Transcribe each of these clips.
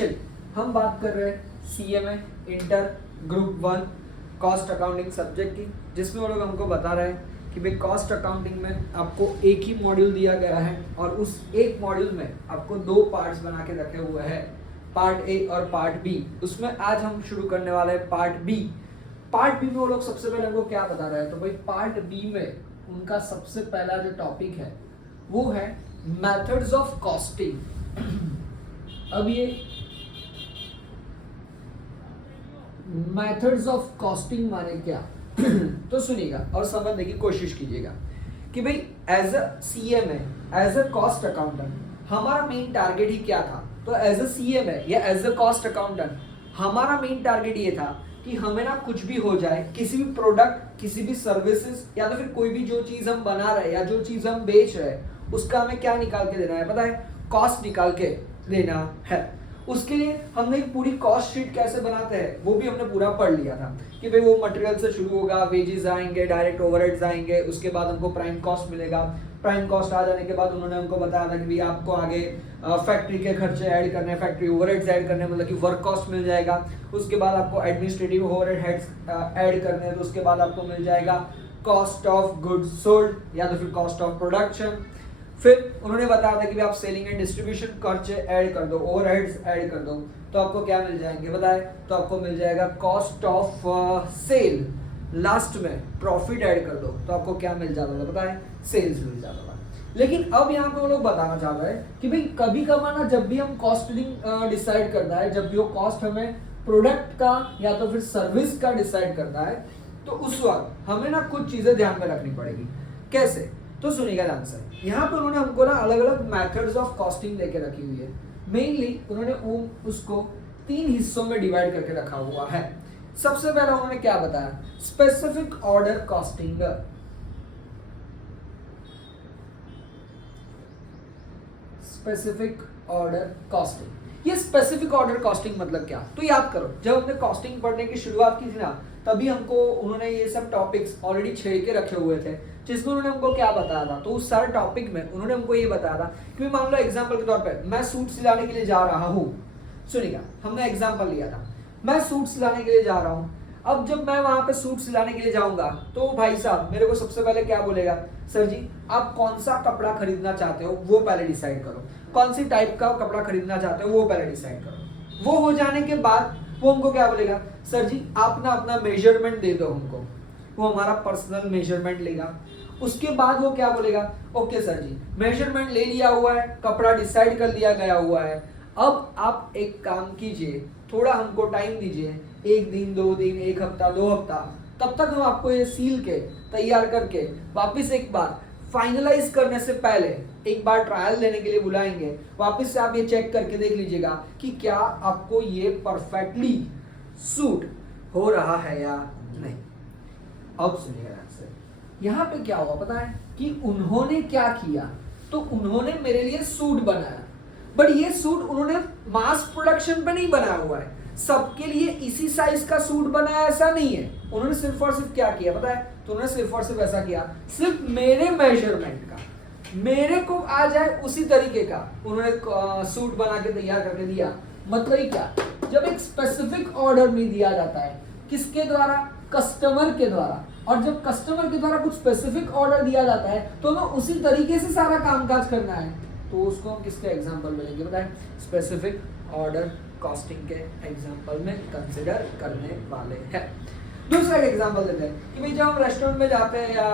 चलिए हम बात कर रहे हैं CMA inter group 1 cost accounting subject की, जिसमें वो लोग हमको बता रहे हैं कि भाई कॉस्ट अकाउंटिंग में आपको एक ही मॉड्यूल दिया गया है और उस एक मॉड्यूल में आपको 2 पार्ट्स बना के रखे हुए हैं, पार्ट ए और पार्ट बी। उसमें आज हम शुरू करने वाले हैं पार्ट बी। पार्ट बी में वो लोग सबसे पहले हमको क्या बता रहे हैं, तो भाई पार्ट बी में उनका सबसे पहला जो टॉपिक है वो है मेथड्स ऑफ कॉस्टिंग। अब ये मेथड्स ऑफ कॉस्टिंग माने क्या तो सुनिएगा और समझने की कोशिश कीजिएगा कि भाई as a CMA, as a cost accountant हमारा मेन टारगेट ही क्या था। तो एज अ CMA या एज अ कॉस्ट अकाउंटेंट हमारा मेन टारगेट ये था कि हमें ना कुछ भी हो जाए, किसी भी प्रोडक्ट, किसी भी सर्विसेज या तो फिर कोई भी जो चीज हम बना रहे हैं या जो चीज हम बेच रहे हैं उसका हमें क्या निकाल के देना है, पता है? कॉस्ट निकाल के देना है। उसके लिए हमने एक पूरी कॉस्ट शीट कैसे बनाते हैं वो भी हमने पूरा पढ़ लिया था कि भाई वो मटेरियल से शुरू होगा, वेजेस आएंगे, डायरेक्ट ओवरहेड्स आएंगे, उसके बाद हमको प्राइम कॉस्ट मिलेगा। प्राइम कॉस्ट आ जाने के बाद उन्होंने हमको बताया था कि भाई आपको आगे फैक्ट्री के खर्चे ऐड करने, फैक्ट्री ओवरहेड्स ऐड करने, मतलब कि वर्क कॉस्ट मिल जाएगा। उसके बाद आपको एडमिनिस्ट्रेटिव ओवरहेड हेड्स ऐड करने हैं, तो उसके बाद आपको मिल जाएगा कॉस्ट ऑफ गुड्स सोल्ड या तो फिर कॉस्ट ऑफ प्रोडक्शन। फिर उन्होंने बताया था कि आप सेलिंग एंड डिस्ट्रीब्यूशन खर्चे ऐड कर दो, ओवरहेड्स ऐड कर दो, तो आपको क्या मिल जाएंगे बताए? तो आपको मिल जाएगा कॉस्ट ऑफ सेल। लास्ट में प्रॉफिट ऐड कर दो तो आपको क्या मिल जाता था पता है? सेल्स मिल जाता था। लेकिन अब यहाँ पे वो लोग बताना चाह रहे हैं कि भाई कभी कभार जब भी हम कॉस्टिंग डिसाइड करता है, जब भी वो कॉस्ट हमें प्रोडक्ट का या तो फिर सर्विस का डिसाइड करता है, तो उस वक्त हमें ना कुछ चीजें ध्यान में रखनी पड़ेगी। कैसे? तो सुनिएगा ध्यान से। यहाँ पर उन्होंने हमको ना अलग अलग मेथड्स ऑफ कॉस्टिंग लेके रखी हुई है। मेनली उन्होंने उसको 3 हिस्सों में डिवाइड करके रखा हुआ है। सबसे पहला उन्होंने क्या बताया? Specific order costing. Specific order costing, ये स्पेसिफिक ऑर्डर कॉस्टिंग मतलब क्या? तो याद करो, जब हमने कॉस्टिंग पढ़ने की शुरुआत की थी ना, तभी हमको उन्होंने ये सब टॉपिक्स ऑलरेडी छेड़ के रखे हुए थे, जिसमें उन्होंने हमको क्या बताया था। तो उस सारे टॉपिक में उन्होंने हमको ये बताया था कि मान लो एग्जांपल के तौर पे मैं सूट सिलाने के लिए जा रहा हूँ। सुनिएगा, हमने एग्जांपल लिया था, मैं सूट सिलाने के लिए जा रहा हूँ। अब जब मैं वहां पे सूट सिलाने के लिए जाऊंगा तो भाई साहब मेरे को सबसे पहले क्या बोलेगा? सर जी आप कौन सा कपड़ा खरीदना चाहते हो वो पहले डिसाइड करो, कौन सी टाइप का कपड़ा खरीदना चाहते हो वो पहले डिसाइड करो। वो हो जाने के बाद वो हमको क्या बोलेगा? सर जी आप ना अपना मेजरमेंट दे दो हमको। वो हमारा पर्सनल मेजरमेंट लेगा। उसके बाद वो क्या बोलेगा? ओके सर जी मेजरमेंट ले लिया हुआ है, कपड़ा डिसाइड कर लिया गया हुआ है, अब आप एक काम कीजिए, थोड़ा हमको टाइम दीजिए, 1 दिन 2 दिन 1 हफ्ता 2 हफ्ता, तब तक हम आपको ये सील के तैयार करके वापस एक बार फाइनलाइज करने से पहले एक बार ट्रायल लेने के लिए बुलाएंगे। वापस से आप ये चेक करके देख लीजिएगा कि क्या आपको ये परफेक्टली सूट हो रहा है या नहीं। अब सुनिएगा आंसर। यहाँ पे क्या हुआ पता है कि उन्होंने क्या किया? तो उन्होंने मेरे लिए सूट बनाया, बट ये सूट उन्होंने मास प्रोडक्शन पे नहीं बनाया हुआ है, सबके लिए इसी साइज का सूट बनाया ऐसा नहीं है। उन्होंने सिर्फ और सिर्फ क्या किया पता है? तो उन्होंने सिर्फ और सिर्फ ऐसा किया, सिर्फ मेरे मेजरमेंट का, मेरे को आ जाए उसी तरीके का उन्होंने सूट बना के तैयार करके दिया। मतलब क्या? जब एक स्पेसिफिक ऑर्डर नहीं दिया जाता है, किसके द्वारा? कस्टमर के द्वारा। और जब कस्टमर के द्वारा कुछ स्पेसिफिक ऑर्डर दिया जाता है तो हमें उसी तरीके से सारा कामकाज करना है, तो उसको हम किसके एग्जांपल में लेंगे बताएं? स्पेसिफिक ऑर्डर कॉस्टिंग के एग्जांपल में कंसिडर करने वाले हैं। दूसरा एक एग्जांपल देते हैं कि भाई जब हम रेस्टोरेंट में जाते हैं या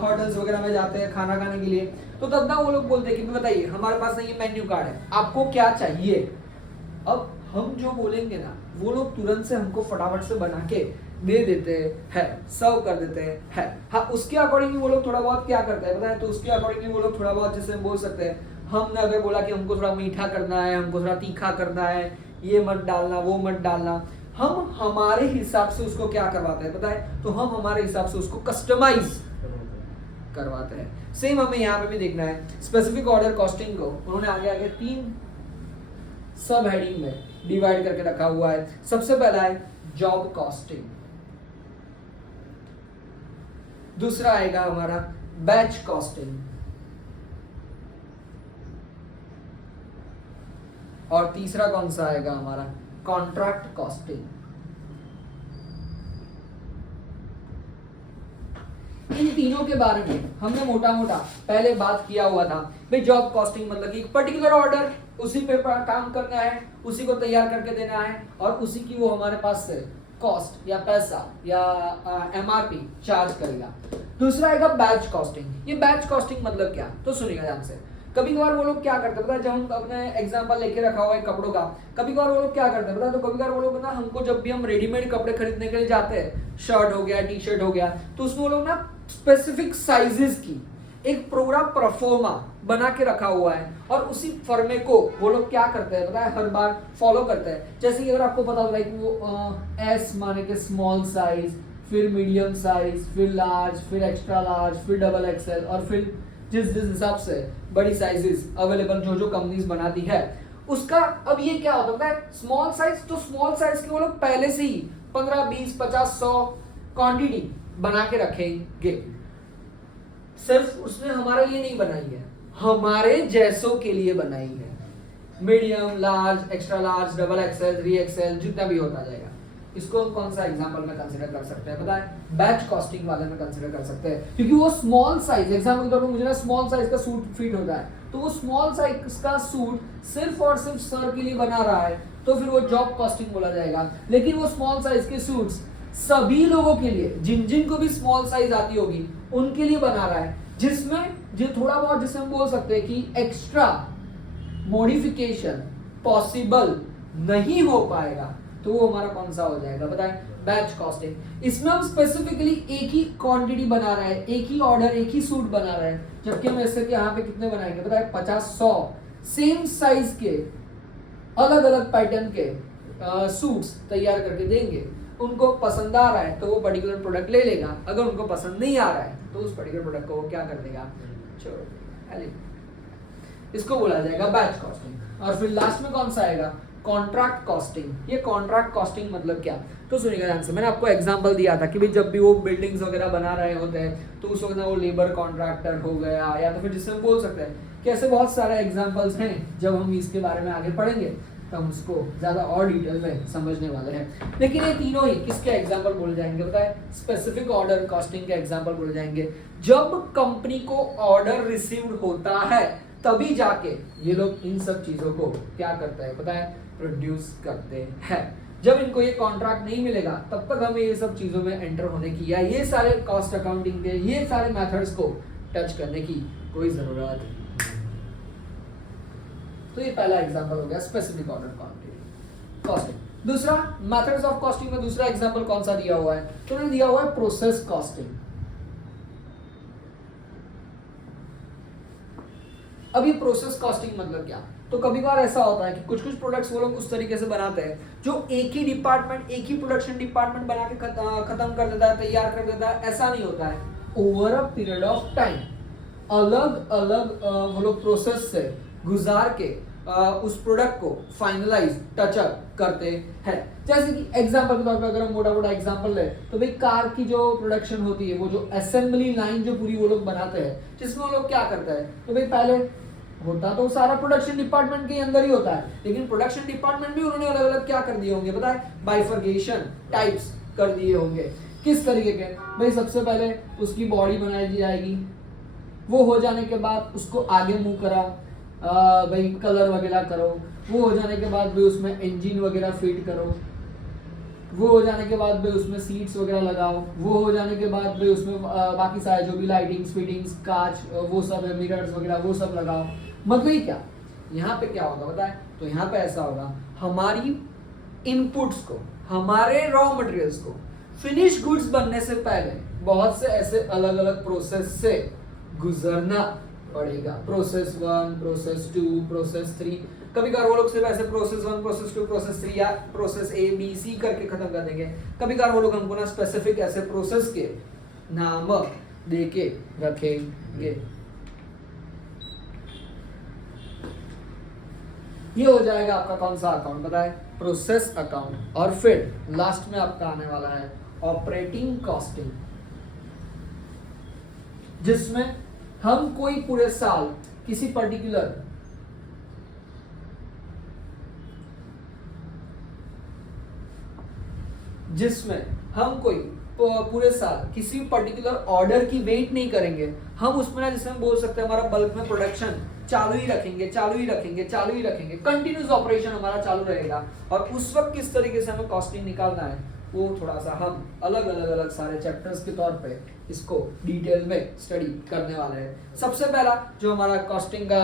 होटल्स वगैरह में जाते हैं खाना खाने के लिए, तो तब ना वो लोग बोलते हैं कि बताइए हमारे पास ये मेन्यू कार्ड है, आपको क्या चाहिए? अब हम जो बोलेंगे ना वो लोग तुरंत से हमको फटाफट से बना के दे देते हैं, सर्व कर देते हैं। हाँ, उसके अकॉर्डिंगली वो लोग थोड़ा बहुत क्या करते हैं पता है? तो उसके अकॉर्डिंगली वो लोग थोड़ा बहुत, जैसे हम बोल सकते हैं, हमने अगर बोला कि हमको थोड़ा मीठा करना है, हमको थोड़ा तीखा करना है, ये मत डालना वो मत डालना, हम हमारे हिसाब से उसको क्या करवाते हैं पता है? तो हम हमारे हिसाब से उसको कस्टमाइज करवाते हैं। सेम हमें यहाँ पे भी देखना है। स्पेसिफिक ऑर्डर कॉस्टिंग को उन्होंने आगे 3 सब हेडिंग में डिवाइड करके रखा हुआ है। सबसे पहला है जॉब कॉस्टिंग, दूसरा आएगा हमारा बैच कॉस्टिंग, और तीसरा कौन सा आएगा हमारा कॉन्ट्रैक्ट कॉस्टिंग। इन तीनों के बारे में हमने मोटा मोटा पहले बात किया हुआ था। भाई जॉब कॉस्टिंग मतलब कि एक पर्टिकुलर ऑर्डर, उसी पे काम करना है, उसी को तैयार करके देना है और उसी की वो हमारे पास से कॉस्ट या पैसा या एमआरपी चार्ज करेगा। दूसरा आएगा बैच कॉस्टिंग। ये बैच कॉस्टिंग मतलब क्या, तो सुनिएगा ध्यान से। कभी कभार वो लोग क्या करते हैं पता है, जब हम अपने एग्जांपल लेके रखा हुआ है कपड़ों का, कभी कभार वो लोग क्या करते हैं पता है, तो कभी कभार वो लोग ना हमको जब भी हम रेडीमेड कपड़े खरीदने के लिए जाते हैं, शर्ट हो गया, टी शर्ट हो गया, तो उसमें वो लोग ना स्पेसिफिक साइजेस की एक प्रोग्राम परफॉर्मा बना के रखा हुआ है और उसी फॉर्मे को वो लोग क्या करते हैं पता है, हर बार फॉलो करते हैं। जैसे कि अगर आपको पता हो लाइक वो एस माने के स्मॉल साइज, फिर मीडियम साइज, फिर लार्ज, फिर एक्स्ट्रा लार्ज, फिर डबल एक्सएल और फिर जिस हिसाब से बड़ी साइजेस अवेलेबल जो कंपनीज बनाती है उसका। अब ये क्या होता है स्मॉल साइज, तो स्मॉल साइज के वो लोग पहले से ही 15, 20, 50, 100 क्वांटिटी बना के रखेंगे। सिर्फ उसने हमारे लिए नहीं बनाई है, हमारे जैसों के लिए बनाई है। Medium, large, extra large, double XL, 3 XL जितना भी होता जाएगा। इसको हम कौन सा एग्जांपल में कंसीडर कर सकते हैं पता है, बैच कॉस्टिंग वाले में कंसीडर कर सकते हैं, क्योंकि वो स्मॉल साइज, एग्जांपल के तौर पर मुझे ना स्मॉल साइज का सूट फिट होता है, तो वो स्मॉल साइज का सूट सिर्फ और सिर्फ सर के लिए बना रहा है, तो फिर वो जॉब कॉस्टिंग बोला जाएगा। लेकिन वो स्मॉल साइज के सूट्स सभी लोगों के लिए, जिन जिन को भी स्मॉल साइज आती होगी उनके लिए बना रहा है, जिसमें जो थोड़ा बहुत जिसे हम बोल सकते हैं कि एक्स्ट्रा मॉडिफिकेशन पॉसिबल नहीं हो पाएगा, तो वो हमारा कौन सा हो जाएगा बताएं, बैच कॉस्टिंग। इसमें हम स्पेसिफिकली एक ही क्वांटिटी बना रहे हैं, एक ही ऑर्डर, एक ही सूट बना रहे हैं, जबकि हम ऐसे के यहाँ पे कितने बनाएंगे बताएं, 50, 100 सेम साइज के अलग अलग पैटर्न के सूट्स तैयार करके देंगे। उनको पसंद आ रहा है तो वो पर्टिकुलर प्रोडक्ट ले लेगा, अगर उनको पसंद नहीं आ रहा है तो उस पर्टिकुलर प्रोडक्ट को वो क्या कर देगा, छोड़ देगा। इसको बोला जाएगा बैच कॉस्टिंग। और फिर लास्ट में कौन सा आएगा, कॉन्ट्रैक्ट कॉस्टिंग। ये कॉन्ट्रैक्ट कॉस्टिंग मतलब क्या, तो सुनिएगा ध्यान से। मैंने आपको एग्जांपल दिया था कि भाई जब भी वो बिल्डिंग्स वगैरह बना रहे होते हैं तो उस वक्त वो लेबर कॉन्ट्रैक्टर हो गया, या तो फिर जिससे हम बोल सकते हैं कि ऐसे बहुत सारे एग्जांपल्स हैं। जब हम इसके बारे में आगे पढ़ेंगे तो हम उसको ज़्यादा और डिटेल में समझने वाले हैं। लेकिन ये तीनों ही किसके एग्जांपल बोले जाएंगे बताए, स्पेसिफिक ऑर्डर कॉस्टिंग के एग्जांपल बोले जाएंगे। जब कंपनी को ऑर्डर रिसीव्ड होता है तभी जाके ये लोग इन सब चीज़ों को क्या करते हैं पता है, प्रोड्यूस करते हैं। जब इनको ये कॉन्ट्रैक्ट नहीं मिलेगा तब तक हमें ये सब चीज़ों में एंटर होने की या ये सारे कॉस्ट अकाउंटिंग के ये सारे मेथड्स को टच करने की कोई ज़रूरत नहीं। तो ये पहला एग्जांपल हो गया स्पेसिफिक ऑर्डर क्वांटिटी कॉस्टिंग। दूसरा मेथड्स ऑफ कॉस्टिंग में दूसरा एग्जांपल कौन सा दिया हुआ है, तो उन्होंने दिया हुआ है प्रोसेस कॉस्टिंग। अब ये प्रोसेस कॉस्टिंग मतलब क्या, तो कभी बार ऐसा होता है कि कुछ कुछ प्रोडक्ट्स वो लोग उस तरीके से बनाते हैं जो एक ही डिपार्टमेंट, एक ही प्रोडक्शन डिपार्टमेंट बना के खत्म कर देता है, तैयार कर देता है। ऐसा नहीं होता है, over a period of time अलग अलग वो लोग प्रोसेस से गुजार के उस प्रोडक्ट को फाइनलाइज टचअप करते हैं। जैसे कि एग्जांपल के तौर पर अगर हम मोटा मोटा एग्जांपल ले तो भाई कार की जो प्रोडक्शन होती है, वो जो असेंबली लाइन जो पूरी वो लोग बनाते हैं, जिसमें वो लोग क्या करते हैं, तो भाई पहले होता तो सारा प्रोडक्शन डिपार्टमेंट के अंदर ही होता है, लेकिन प्रोडक्शन डिपार्टमेंट भी उन्होंने अलग अलग क्या कर दिए होंगे पता है, बाइफर्गेशन टाइप्स कर दिए होंगे। किस तरीके के, भाई सबसे पहले उसकी बॉडी बनाई जाएगी, वो हो जाने के बाद उसको आगे मूव कराओ, भाई कलर वगैरह करो, वो हो जाने के बाद भाई उसमें इंजन वगैरह फिट करो, वो हो जाने के बाद भाई उसमें सीट्स वगैरह लगाओ, वो हो जाने के बाद भाई उसमें बाकी सारे जो भी लाइटिंग्स फिटिंग्स कांच वो सब है, मिरर्स वगैरह वो सब लगाओ। मतलब क्या यहाँ पे क्या होगा पता है, तो यहाँ पे ऐसा होगा, हमारी इनपुट्स को, हमारे रॉ मटेरियल्स को फिनिश गुड्स बनने से पहले बहुत से ऐसे अलग अलग प्रोसेस से गुजरना पड़ेगा। Process 1, process 2, process 3। कभी कभार वो लोग सिर्फ ऐसे प्रोसेस 1, प्रोसेस 2, प्रोसेस 3 या प्रोसेस A, B, C करके खत्म कर देंगे। कभी कभार वो लोग हमको ना स्पेसिफिक ऐसे प्रोसेस के नाम दे के रखेंगे। ये हो जाएगा आपका कौन सा अकाउंट बताए, प्रोसेस अकाउंट। और फिर लास्ट में आपका आने वाला है ऑपरेटिंग कॉस्टिंग, जिसमें हम कोई पूरे साल किसी पर्टिकुलर जिसमें हम कोई पूरे साल किसी पर्टिकुलर ऑर्डर की वेट नहीं करेंगे, हम उसमें ना जैसे हम बोल सकते हैं हमारा बल्क में प्रोडक्शन चालू ही रखेंगे, चालू ही रखेंगे, चालू ही रखेंगे, कंटिन्यूस ऑपरेशन हमारा चालू रहेगा। और उस वक्त किस तरीके से हमें कॉस्टिंग निकालना है वो थोड़ा सा हम अलग अलग सारे चैप्टर्स के तौर पे इसको डिटेल में स्टडी करने वाले हैं। सबसे पहला जो हमारा कॉस्टिंग का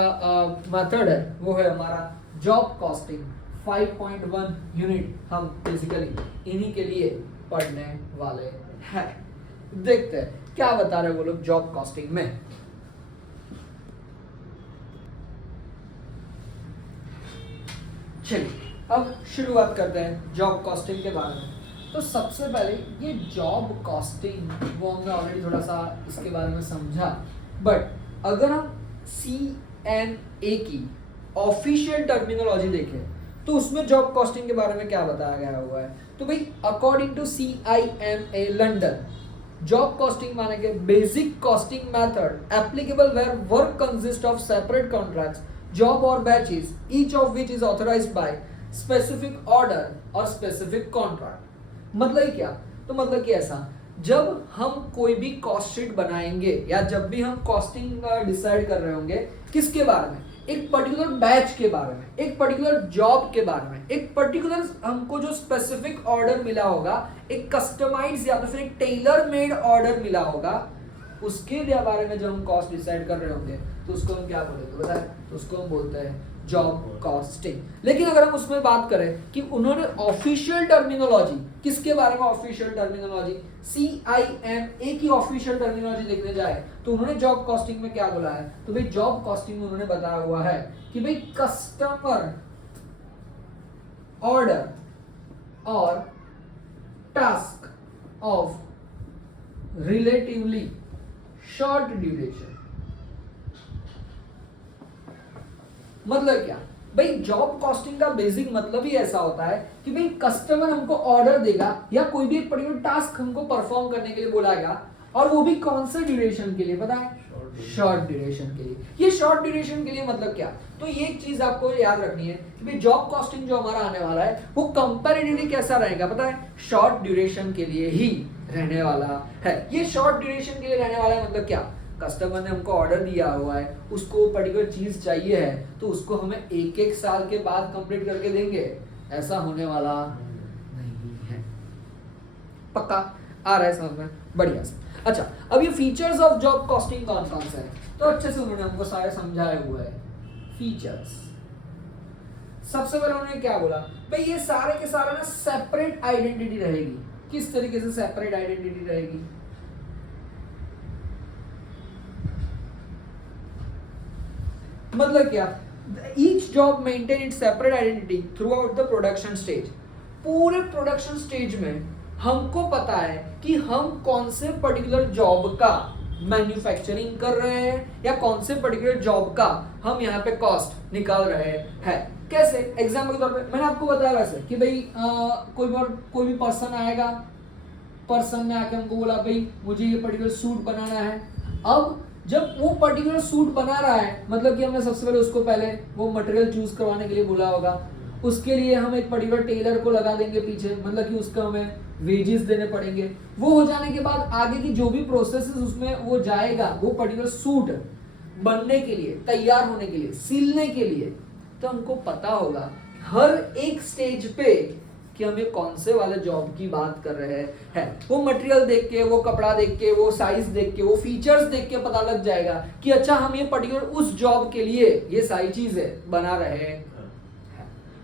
मेथड है वो है हमारा जॉब कॉस्टिंग 5.1 यूनिट। हम बेसिकली इन्हीं के लिए पढ़ने वाले हैं। देखते हैं क्या बता रहे हैं वो लोग जॉब कॉस्टिंग में। चलिए अब शुरुआत करते हैं जॉब कॉस्टिंग के बारे में। तो सबसे पहले ये जॉब कॉस्टिंग वो हमने ऑलरेडी थोड़ा सा इसके बारे में समझा, बट अगर हम CMA की ऑफिशियल टर्मिनोलॉजी देखें तो उसमें जॉब कॉस्टिंग के बारे में क्या बताया गया हुआ है। तो भाई according to CIMA London, job costing माने के basic costing method applicable where work consist of separate contracts, job और batches, each of which is authorized by specific order और स्पेसिफिक कॉन्ट्रैक्ट। मतलब क्या? तो मतलब कि ऐसा, जब हम कोई भी कॉस्ट शीट बनाएंगे या जब भी हम कॉस्टिंग डिसाइड कर रहे होंगे, किसके बारे में? एक पर्टिकुलर बैच के बारे में, एक पर्टिकुलर जॉब के बारे में, एक पर्टिकुलर हमको जो स्पेसिफिक ऑर्डर मिला होगा, एक कस्टमाइज या तो फिर एक टेलर मेड ऑर्डर मिला होगा, उसके बारे में जब हम कॉस्ट डिसाइड कर रहे होंगे तो उसको हम क्या बोलेंगे बताएं? तो उसको हम बोलते हैं जॉब कॉस्टिंग। लेकिन अगर हम उसमें बात करें कि उन्होंने ऑफिशियल टर्मिनोलॉजी, किसके बारे में ऑफिशियल टर्मिनोलॉजी? CIMA की ऑफिशियल टर्मिनोलॉजी देखने जाए तो उन्होंने जॉब कॉस्टिंग में क्या बोला है? तो भाई जॉब कॉस्टिंग में उन्होंने बताया हुआ है कि भाई कस्टमर ऑर्डर और task of relatively short duration. मतलब क्या भाई? जॉब कॉस्टिंग का बेसिक मतलब ही ऐसा होता है कि भाई कस्टमर हमको ऑर्डर देगा या कोई भी एक पर्टिकुलर टास्क हमको परफॉर्म करने के लिए बुलाएगा, और वो भी कौन से ड्यूरेशन के लिए? पता है? शॉर्ट ड्यूरेशन के लिए। ये शॉर्ट ड्यूरेशन के लिए मतलब क्या? तो ये एक चीज आपको याद रखनी है कि भाई जॉब कॉस्टिंग जो हमारा आने वाला है वो कंपैरेटिवली कैसा रहेगा पता है? शॉर्ट ड्यूरेशन के लिए ही रहने वाला है। ये शॉर्ट ड्यूरेशन के लिए रहने वाला है मतलब क्या? कस्टमर ने हमको ऑर्डर दिया हुआ है, उसको पर्टिकुलर चीज चाहिए है, तो उसको हमें एक साल के बाद कंप्लीट करके देंगे, ऐसा होने वाला नहीं है। पक्का आ रहा है समझ में? बढ़िया से। अच्छा, अब ये फीचर्स ऑफ जॉब कॉस्टिंग कौन कौन से हैं? तो अच्छे से उन्होंने हमको सारे समझाए हुए हैं फीचर्स। सबसे पहले उन्होंने क्या बोला? भाई ये सारे के सारे ना सेपरेट आइडेंटिटी रहेगी। किस तरीके से सेपरेट आइडेंटिटी रहेगी? मतलब क्या? Each job maintain its separate identity through out the production stage. पूरे प्रोडक्शन स्टेज में हमको पता है कि हम कौन से पर्टिकुलर जॉब का मैन्युफैक्चरिंग कर रहे हैं या कौन से पर्टिकुलर जॉब का हम यहाँ पे कॉस्ट निकाल रहे हैं। कैसे? एग्जाम्पल के तौर पे मैंने आपको बताया वैसे कि भाई कोई भी पर्सन आएगा, पर्सन ने आके हमको बोला भाई मुझे ये पर्टिकुलर सूट बनाना है। अब जब वो पर्टिकुलर सूट बना रहा है मतलब कि हमने सबसे पहले उसको पहले वो मटेरियल चूज करवाने के लिए बोला होगा, उसके लिए हम एक पर्टिकुलर टेलर को लगा देंगे पीछे, मतलब कि उसका हमें वेजेस देने पड़ेंगे। वो हो जाने के बाद आगे की जो भी प्रोसेस उसमें वो जाएगा, वो पर्टिकुलर सूट बनने के लिए, तैयार होने के लिए, सिलने के लिए, तो हमको पता होगा हर एक स्टेज पे कि हम ये कौन से वाले जॉब की बात कर रहे हैं। वो मटेरियल देख के, वो कपड़ा देख के, वो साइज देख के, वो फीचर्स देख के पता लग जाएगा कि अच्छा हम ये पर्टिकुलर उस जॉब के लिए ये सारी चीजें बना रहे हैं।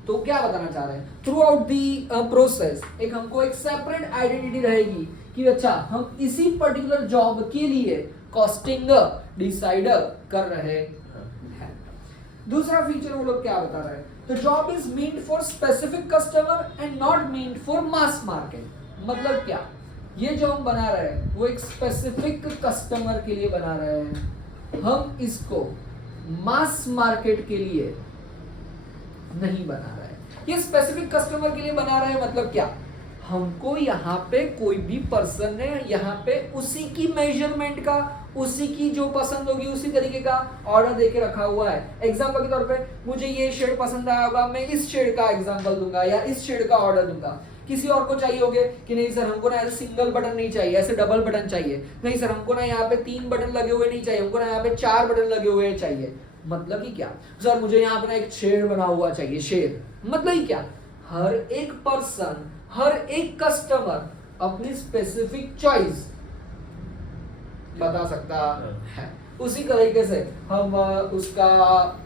तो क्या बताना चाह रहे हैं? थ्रू आउट दी प्रोसेस एक हमको एक सेपरेट आइडेंटिटी रहेगी कि अच्छा हम इसी पर्टिकुलर जॉब के लिए कॉस्टिंग डिसाइड कर रहे हैं। दूसरा फीचर वो लोग क्या बता रहे हैं? The job is meant for specific customer and not meant for mass market। मतलब क्या? ये जो हम बना रहे हैं वो एक स्पेसिफिक कस्टमर के लिए बना रहे हैं, हम इसको मास मार्केट के लिए नहीं बना रहे हैं। ये स्पेसिफिक कस्टमर के लिए बना रहे हैं मतलब क्या? हमको यहाँ पे कोई भी पर्सन है यहाँ पे उसी की मेजरमेंट का, उसी की जो पसंद होगी उसी तरीके का ऑर्डर देके रखा हुआ है। एग्जांपल के तौर पे मुझे ये शेड पसंद आया होगा, मैं इस शेड का एग्जांपल दूंगा या इस शेड का ऑर्डर दूंगा किसी और को चाहिए होगे कि नहीं सर हमको ना ऐसे सिंगल बटन नहीं चाहिए, ऐसे डबल बटन चाहिए, नहीं सर हमको ना यहाँ पे 3 बटन लगे हुए नहीं चाहिए, हमको ना यहाँ पे 4 बटन लगे हुए चाहिए। मतलब ही क्या सर मुझे यहाँ पे ना एक शेर बना हुआ चाहिए, शेर मतलब ही क्या, हर एक पर्सन, हर एक कस्टमर अपनी स्पेसिफिक चॉइस बता सकता है। उसी तरीके से हम उसका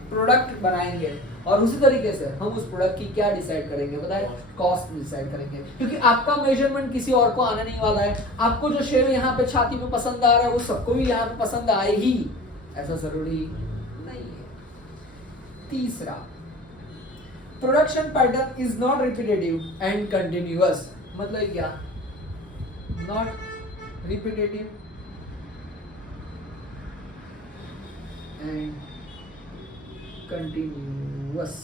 प्रोडक्ट बनाएंगे और उसी तरीके से हम उस प्रोडक्ट की क्या डिसाइड करेंगे, बताए, कॉस्ट डिसाइड करेंगे, क्योंकि आपका मेजरमेंट किसी और को आने नहीं वाला है। आपको जो शेर यहाँ पे छाती में पसंद आ रहा है वो सबको भी यहाँ पे पसंद आए ही, ऐसा जरूरी नहीं है। तीसरा, production pattern is not repetitive and continuous. मतलब क्या, नॉट रिपीटेटिव एंड कंटिन्यूअस।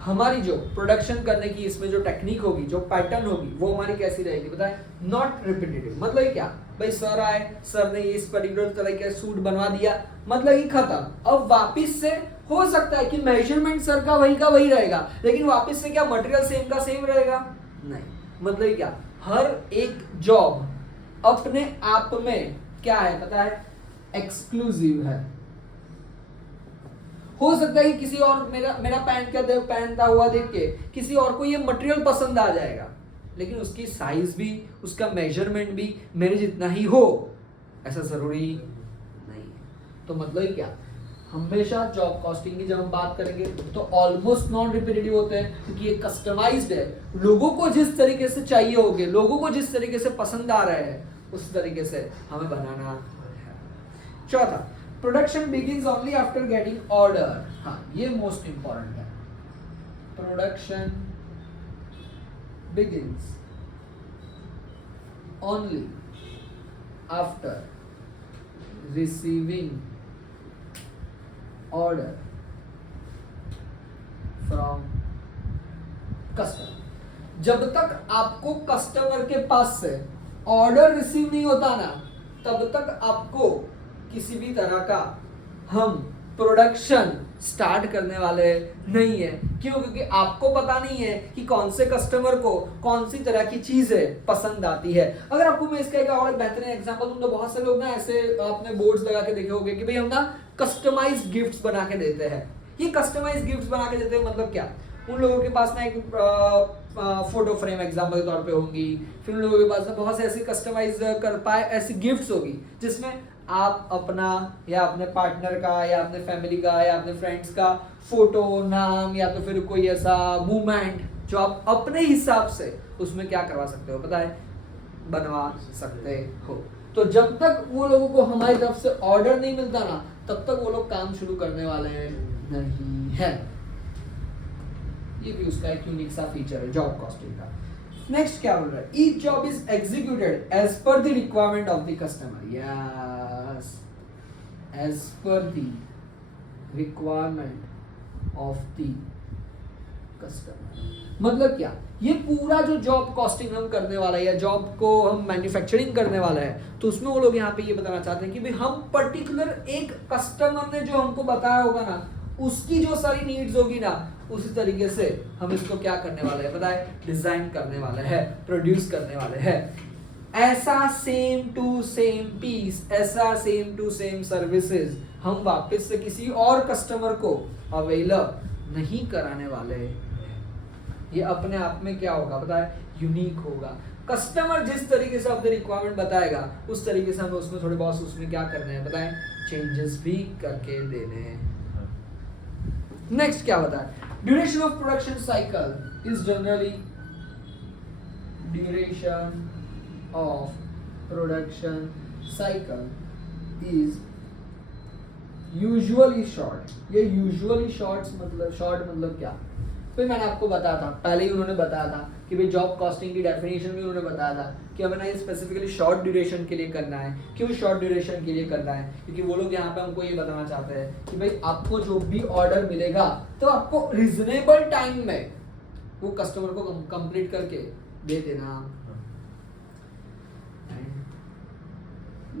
हमारी जो प्रोडक्शन करने की इसमें जो टेक्निक होगी, जो पैटर्न होगी, वो हमारी कैसी रहेगी, बताए, नॉट रिपीटेटिव। मतलब क्या, भाई सर आए, सर ने इस पर्टिकुलर तरह का सूट बनवा दिया, मतलब ही खत्म। अब वापिस से हो सकता है कि मेजरमेंट सर का वही रहेगा, लेकिन वापिस से क्या मटेरियल सेम का सेम रहेगा, नहीं। मतलब क्या, हर एक जॉब अपने आप में क्या है, पता है, एक्सक्लूसिव है। हो सकता है कि किसी और मेरा पहनता हुआ देख के किसी और को ये मटेरियल पसंद आ जाएगा, लेकिन उसकी साइज भी, उसका मेजरमेंट भी मेरे जितना ही हो, ऐसा जरूरी नहीं है। तो मतलब क्या, हमेशा जॉब कॉस्टिंग की जब हम बात करेंगे तो ऑलमोस्ट नॉन रिपीटेटिव होते हैं, क्योंकि ये कस्टमाइज्ड है। लोगों को जिस तरीके से चाहिए होगे, लोगों को जिस तरीके से पसंद आ रहे हैं, उस तरीके से हमें बनाना है। चौथा, production begins only after getting order. हाँ, ये मोस्ट इंपॉर्टेंट है। Production begins only after receiving order from customer. जब तक आपको कस्टमर के पास से ऑर्डर रिसीव नहीं होता ना, तब तक आपको किसी भी तरह का हम प्रोडक्शन स्टार्ट करने वाले नहीं है। क्यों? क्योंकि आपको पता नहीं है कि कौन से कस्टमर को कौन सी तरह की चीजें पसंद आती है। अगर आपको मैं इसका एक और बेहतरीन एग्जांपल दूं तो बहुत से लोग ना ऐसे आपने बोर्ड्स लगा के देखे होंगे कि भाई हम ना कस्टमाइज्ड गिफ्ट्स बना के देते हैं। ये कस्टमाइज्ड गिफ्ट्स बना के देते हैं मतलब क्या? उन लोगों के पास ना एक फोटो फ्रेम एग्जांपल के तौर पे होंगी, फिर उन लोगों के पास ना बहुत से ऐसी कस्टमाइज कर पाए ऐसी गिफ्ट्स होगी जिसमें आप अपना या अपने पार्टनर का या अपने फैमिली का या अपने फ्रेंड्स का फोटो, नाम या तो फिर कोई ऐसा मूवमेंट जो आप अपने हिसाब से उसमें क्या करवा सकते हो, पता है, बनवा सकते हो। तो जब तक वो लोगों को हमारी तरफ से ऑर्डर नहीं मिलता ना, तब तक वो लोग काम शुरू करने वाले नहीं है। ये भी उसका एक यूनिक सा फीचर है जॉब कॉस्टिंग का। नेक्स्ट क्या बोल रहा है? Each job is executed as per the requirement of the customer. Yes, as per the requirement of the customer. मतलब क्या? ये पूरा जो जॉब कॉस्टिंग हम करने वाला है या जॉब को हम मैन्युफैक्चरिंग करने वाला है, तो उसमें वो लोग यहाँ पे ये बताना चाहते हैं कि भाई हम पर्टिकुलर एक कस्टमर ने जो हमको बताया होगा ना, उसकी जो सारी नीड्स होगी ना, उसी तरीके से हम इसको क्या करने वाले हैं, पता है, डिजाइन करने वाले हैं, प्रोड्यूस करने वाले हैं। ऐसा सेम टू सेम पीस, ऐसा सेम टू सेम सर्विसेज हम वापस से किसी और कस्टमर को अवेलेबल नहीं कराने वाले। ये अपने आप में क्या होगा, पता है, यूनिक होगा। कस्टमर जिस तरीके से अपने रिक्वायरमेंट बताएगा, उस तरीके से हमें उसमें थोड़े बहुत उसमें क्या करने हैं, पता है, चेंजेस भी करके देने हैं। नेक्स्ट क्या बता है? Duration of production cycle is generally, duration of production cycle is usually short. ये यूजुअली शॉर्ट मतलब क्या? फिर मैंने आपको बताया था, पहले ही उन्होंने बताया था कि भाई जॉब कॉस्टिंग की डेफिनेशन भी उन्होंने बताया था कि हमें ना ये स्पेसिफिकली शॉर्ट ड्यूरेशन के लिए करना है। क्यों शॉर्ट ड्यूरेशन के लिए करना है? क्योंकि वो लोग यहाँ पे हमको ये बताना चाहते हैं कि भाई आपको जो भी ऑर्डर मिलेगा तो आपको रिजनेबल टाइम में वो कस्टमर को कंप्लीट करके दे देना।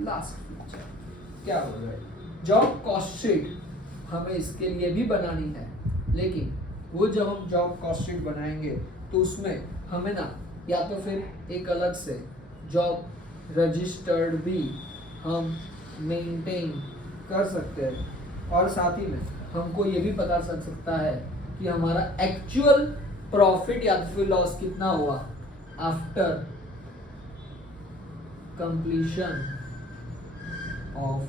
लास्ट क्या बोल रहा है? जॉब कॉस्ट शीट हमें इसके लिए भी बनानी है, लेकिन वो जब हम जॉब कॉस्ट शीट बनाएंगे तो उसमें हमें ना या तो फिर एक अलग से जॉब रजिस्टर्ड भी हम मेंटेन कर सकते हैं, और साथ ही में हमको ये भी पता चल सकता है कि हमारा एक्चुअल प्रॉफिट या तो फिर लॉस कितना हुआ after completion of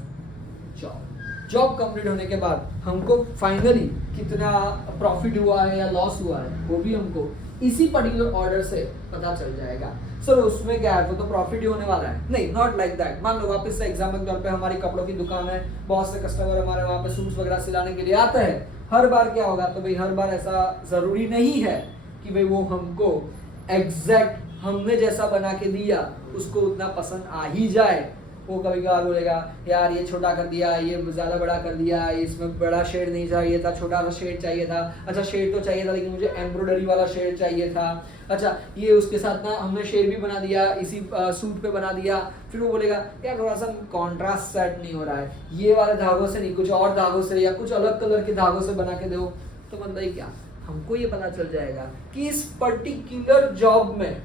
job complete होने के बाद हमको फाइनली कितना प्रॉफिट हुआ है या लॉस हुआ है वो भी हमको इसी पर्टिकुलर ऑर्डर से पता चल जाएगा। सर उसमें क्या है, वो तो प्रॉफिट ही होने वाला है। नहीं, नॉट लाइक दैट। मान लो वापस से एग्जाम्पल के तौर पे हमारी कपड़ों की दुकान है, बहुत से कस्टमर हमारे वहाँ पे सूट्स वगैरह सिलाने के लिए आते हैं। हर बार क्या होगा, तो भाई हर बार ऐसा जरूरी नहीं है कि भाई वो हमको एग्जैक्ट हमने जैसा बना के दिया उसको उतना पसंद आ ही जाए। वो कभी कभार बोलेगा यार ये छोटा कर दिया, ये ज़्यादा बड़ा कर दिया, इसमें बड़ा शेड नहीं चाहिए था, छोटा सा शेड चाहिए था। अच्छा शेड तो चाहिए था लेकिन मुझे एम्ब्रॉयडरी वाला शेड चाहिए था। अच्छा ये उसके साथ ना हमने शेड भी बना दिया, इसी सूट पे बना दिया। फिर वो बोलेगा यार थोड़ा सा कॉन्ट्रास्ट सेट नहीं हो रहा है, ये वाले धागों से नहीं, कुछ और धागों से या कुछ अलग कलर के धागों से बना के दो। तो मतलब ये क्या, हमको ये पता चल जाएगा कि इस पर्टिकुलर जॉब में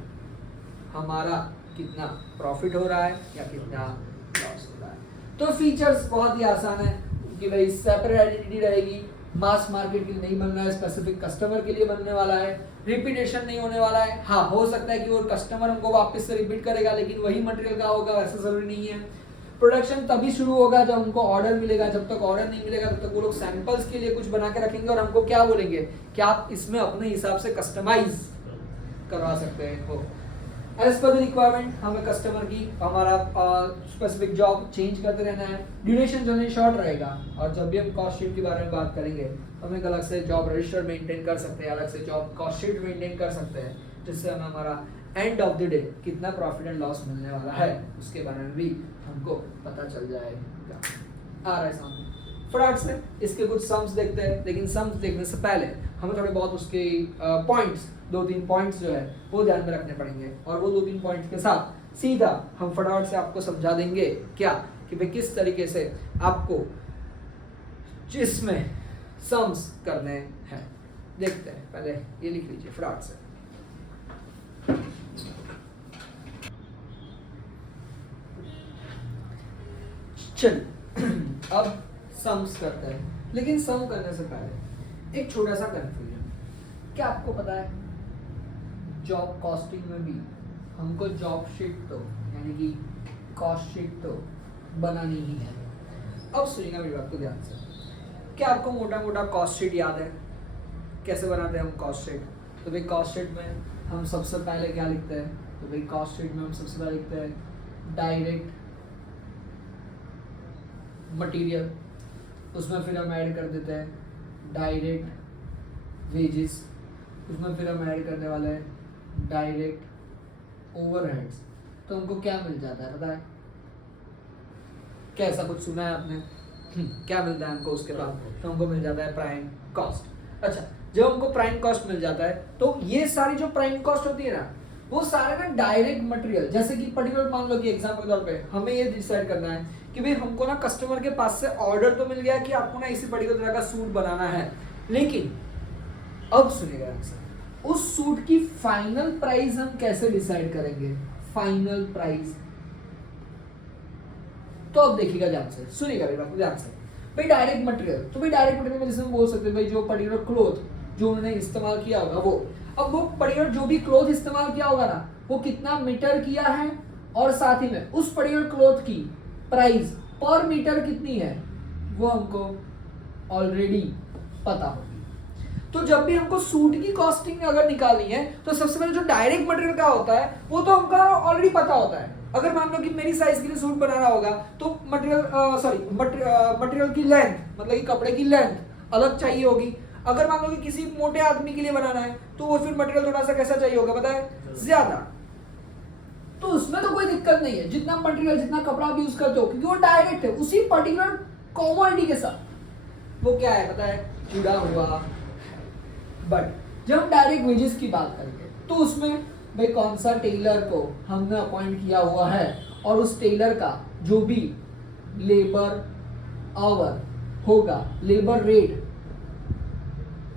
हमारा कितना प्रॉफिट हो रहा है या कितना लॉस हो रहा है। तो फीचर्स बहुत ही आसान है कि भाई सेपरेट आइडेंटिटी रहेगी, मास मार्केट के लिए नहीं बनना है, स्पेसिफिक कस्टमर के लिए बनने वाला है, रिपीटेशन नहीं होने वाला है। हाँ हो सकता है कि वो कस्टमर हमको वापस से रिपीट करेगा लेकिन वही मटेरियल का होगा, वैसा जरूरी नहीं है। प्रोडक्शन तभी शुरू होगा जब हमको ऑर्डर मिलेगा, जब तक ऑर्डर नहीं मिलेगा तब तक वो लोग सैंपल्स के लिए कुछ बना के रखेंगे और हमको क्या बोलेंगे कि आप इसमें अपने हिसाब से कस्टमाइज करवा सकते हैं। हो एज पर द रिक्वायरमेंट हमें कस्टमर की हमारा स्पेसिफिक जॉब चेंज करते रहना है। ड्यूरेशन जनरली शॉर्ट रहेगा, और जब भी हम कॉस्ट शीट के बारे में बात करेंगे तो हम एक अलग से जॉब रजिस्टर मेंटेन कर सकते हैं, अलग से जॉब कॉस्ट शीट मेंटेन कर सकते हैं, जिससे हमें हमारा एंड ऑफ द डे कितना प्रॉफिट एंड लॉस मिलने वाला है उसके बारे में भी हमको पता चल जाएगा। आ रहा है सामने फटाक से इसके कुछ सम्स देखते हैं, लेकिन सम्स देखने से पहले हमें थोड़े बहुत उसके पॉइंट्स, 2-3 पॉइंट्स जो है वो ध्यान में रखने पड़ेंगे, और वो 2-3 पॉइंट्स के साथ सीधा हम फटाफट से आपको समझा देंगे क्या कि भाई किस तरीके से आपको जिसमें सम्स करने हैं। देखते हैं, पहले ये लिख लीजिए फटाफट से। चलिए अब सम्स करते हैं, लेकिन सम करने से पहले एक छोटा सा कंफ्यूजन। क्या आपको पता है जॉब कॉस्टिंग में भी हमको जॉब शीट तो यानी कि कॉस्ट शीट तो बनानी ही है। अब सुनिएगा मेरी बात को ध्यान से। क्या आपको मोटा मोटा कॉस्ट शीट याद है? कैसे बनाते हैं हम कॉस्ट शीट? तो भाई कॉस्ट शीट में हम सबसे पहले क्या लिखते हैं? तो भाई कॉस्ट शीट में हम सबसे पहले लिखते हैं डायरेक्ट मटेरियल, उसमें फिर हम ऐड कर देते हैं डायरेक्ट वेजेस, उसमें फिर हम ऐड करने वाले हैं डायरेक्ट ओवरहेड्स। तो हमको क्या मिल जाता है पता है? क्या ऐसा कुछ सुना है आपने? क्या मिलता है हमको उसके बाद? तो हमको मिल जाता है प्राइम कॉस्ट। अच्छा, जब हमको प्राइम कॉस्ट मिल जाता है तो ये सारी जो प्राइम कॉस्ट होती है ना, वो सारे ना डायरेक्ट मटेरियल, जैसे कि पर्टिकुलर मान लो कि एग्जांपल के तौर पे हमें ये डिसाइड करना है कि भाई हमको ना कस्टमर के पास से ऑर्डर तो मिल गया कि आपको ना इसी पर्टिकुलर तरह का सूट बनाना है, लेकिन अब सुनिएगा आंसर, उस सूट की फाइनल प्राइस हम कैसे डिसाइड करेंगे? फाइनल प्राइस तो अब देखिएगा ध्यान से, सुनिएगा मेरी बात ध्यान से। भाई डायरेक्ट मटेरियल, तो भाई डायरेक्ट मटेरियल में जैसे हम बोल सकते हैं भाई जो पर्टिकुलर क्लोथ जो उन्होंने इस्तेमाल किया होगा वो, अब वो पर्टिकुलर जो भी क्लोथ इस्तेमाल किया होगा ना, वो कितना मीटर किया है, और साथ ही में उस पर्टिकुलर क्लोथ की प्राइस पर मीटर कितनी है वो हमको ऑलरेडी पता होगी। तो जब भी हमको सूट की कॉस्टिंग अगर निकालनी है तो सबसे पहले जो डायरेक्ट मटेरियल का होता है वो तो हमको ऑलरेडी पता होता है। अगर मान लो कि मेरी साइज के लिए सूट बनाना होगा तो मटेरियल की लेंथ, मतलब कि कपड़े की लेंथ अलग चाहिए होगी। अगर मान लो कि किसी मोटे आदमी के लिए बनाना है तो वो फिर मटेरियल थोड़ा सा कैसा चाहिए होगा पता है? ज्यादा। तो उसमें तो कोई दिक्कत नहीं है, जितना मटेरियल जितना कपड़ा आप यूज करते हो, क्योंकि वो डायरेक्ट है उसी पर्टिकुलर क्वांटिटी के साथ, वो क्या है पता है? जुड़ा हुआ। बट जब हम डायरेक्ट वेजेस की बात करेंगे तो उसमें भाई कौन सा टेलर को हमने अपॉइंट किया हुआ है और उस टेलर का जो भी लेबर आवर होगा, लेबर रेट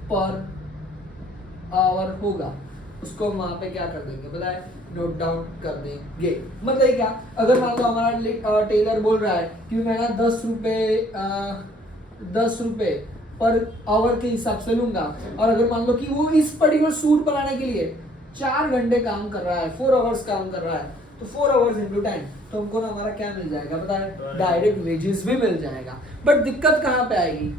पर आवर होगा, उसको हम वहां पे क्या कर देंगे पता है, नोट डाउन कर देंगे। मतलब क्या, अगर मान लो हमारा टेलर बोल रहा है कि मैं ना 10 रुपए पर आवर के हिसाब से लूंगा, और अगर मान लो कि वो इस पर्टिकुलर सूट बनाने के लिए 4 घंटे काम कर रहा है, 4 आवर्स काम कर रहा है, तो 4 आवर्स इंटू टाइम, तो हमको ना हमारा क्या मिल जाएगा पता है, डायरेक्ट वेजेस भी मिल जाएगा। बट दिक्कत कहाँ पे आएगी,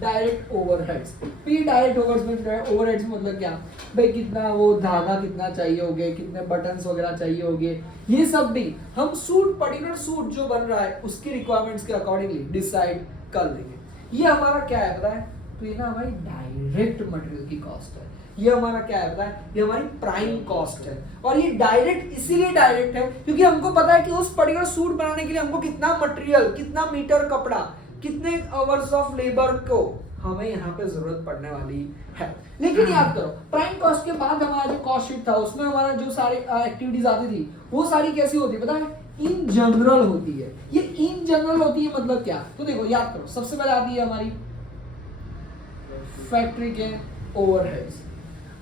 डायरेक्ट ओवरहेड्स। ये डायरेक्ट ओवरहेड्स मतलब क्या भाई, कितना वो धागा कितना चाहिए होगे, कितने बटन्स वगैरह चाहिए होगे, ये सब भी हम सूट पर्टिकुलर सूट जो बन रहा है उसकी रिक्वायरमेंट्स के अकॉर्डिंगली डिसाइड कर लेंगे। ये हमारा क्या है पता है, तो ये ना हमारी डायरेक्ट मटेरियल की कॉस्ट है। ये हमारा क्या है पता है, ये हमारी प्राइम कॉस्ट है। और ये डायरेक्ट इसीलिए डायरेक्ट है क्योंकि हमको पता है कि उस पर्टिकुलर सूट बनाने के लिए हमको कितना मटेरियल, कितना मीटर कपड़ा, कितने आवर्स ऑफ लेबर को हमें यहाँ पे जरूरत पड़ने वाली है। लेकिन याद करो, प्राइम कॉस्ट के बाद हमारा जो कॉस्ट शीट था उसमें हमारा जो सारी एक्टिविटीज आती थी वो सारी कैसी होती है पता है, इन जनरल होती है। ये इन जनरल होती है मतलब क्या, तो देखो याद करो, सबसे पहले आती है हमारी फैक्ट्री के ओवरहेड्स,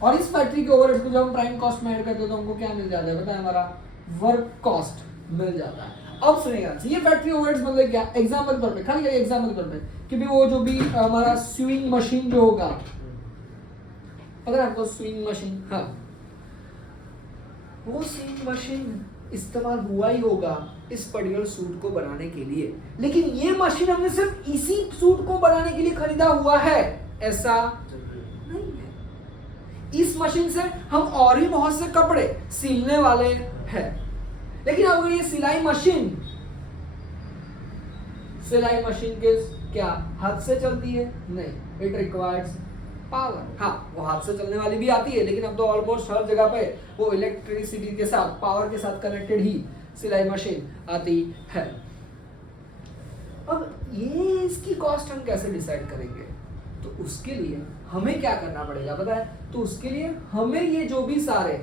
और इस फैक्ट्री के ओवरहेड्स को जब हम प्राइम कॉस्ट में ऐड करते हैं तो हमको क्या मिल जाता है पता है, हमारा वर्क कॉस्ट मिल जाता है। अब सुनिएगा, ये फैक्ट्री ओवरहेड्स मतलब क्या, एग्जांपल तौर पे, खाली एग्जांपल तौर पे कि भी वो जो भी हमारा स्विंग मशीन जो होगा, पता है आपको स्विंग मशीन, हाँ वो स्विंग मशीन इस्तेमाल हुआ ही होगा इस पर्टिकुलर सूट को बनाने के लिए, लेकिन ये मशीन हमने सिर्फ इसी सूट को बनाने के लिए खरीदा हुआ है ऐसा नहीं है। इस मशीन से हम और भी बहुत से कपड़े सिलने वाले हैं। लेकिन अगर ये सिलाई मशीन के क्या हाथ से चलती है, नहीं, इट रिक्वायर्स पावर। हाँ वो हाथ से चलने वाली भी आती है, लेकिन अब तो ऑलमोस्ट हर जगह पे वो इलेक्ट्रिसिटी के साथ, पावर के साथ कनेक्टेड ही सिलाई मशीन आती है। अब ये इसकी कॉस्ट हम कैसे डिसाइड करेंगे, तो उसके लिए हमें क्या करना पड़ेगा पता है, तो उसके लिए हमें ये जो भी सारे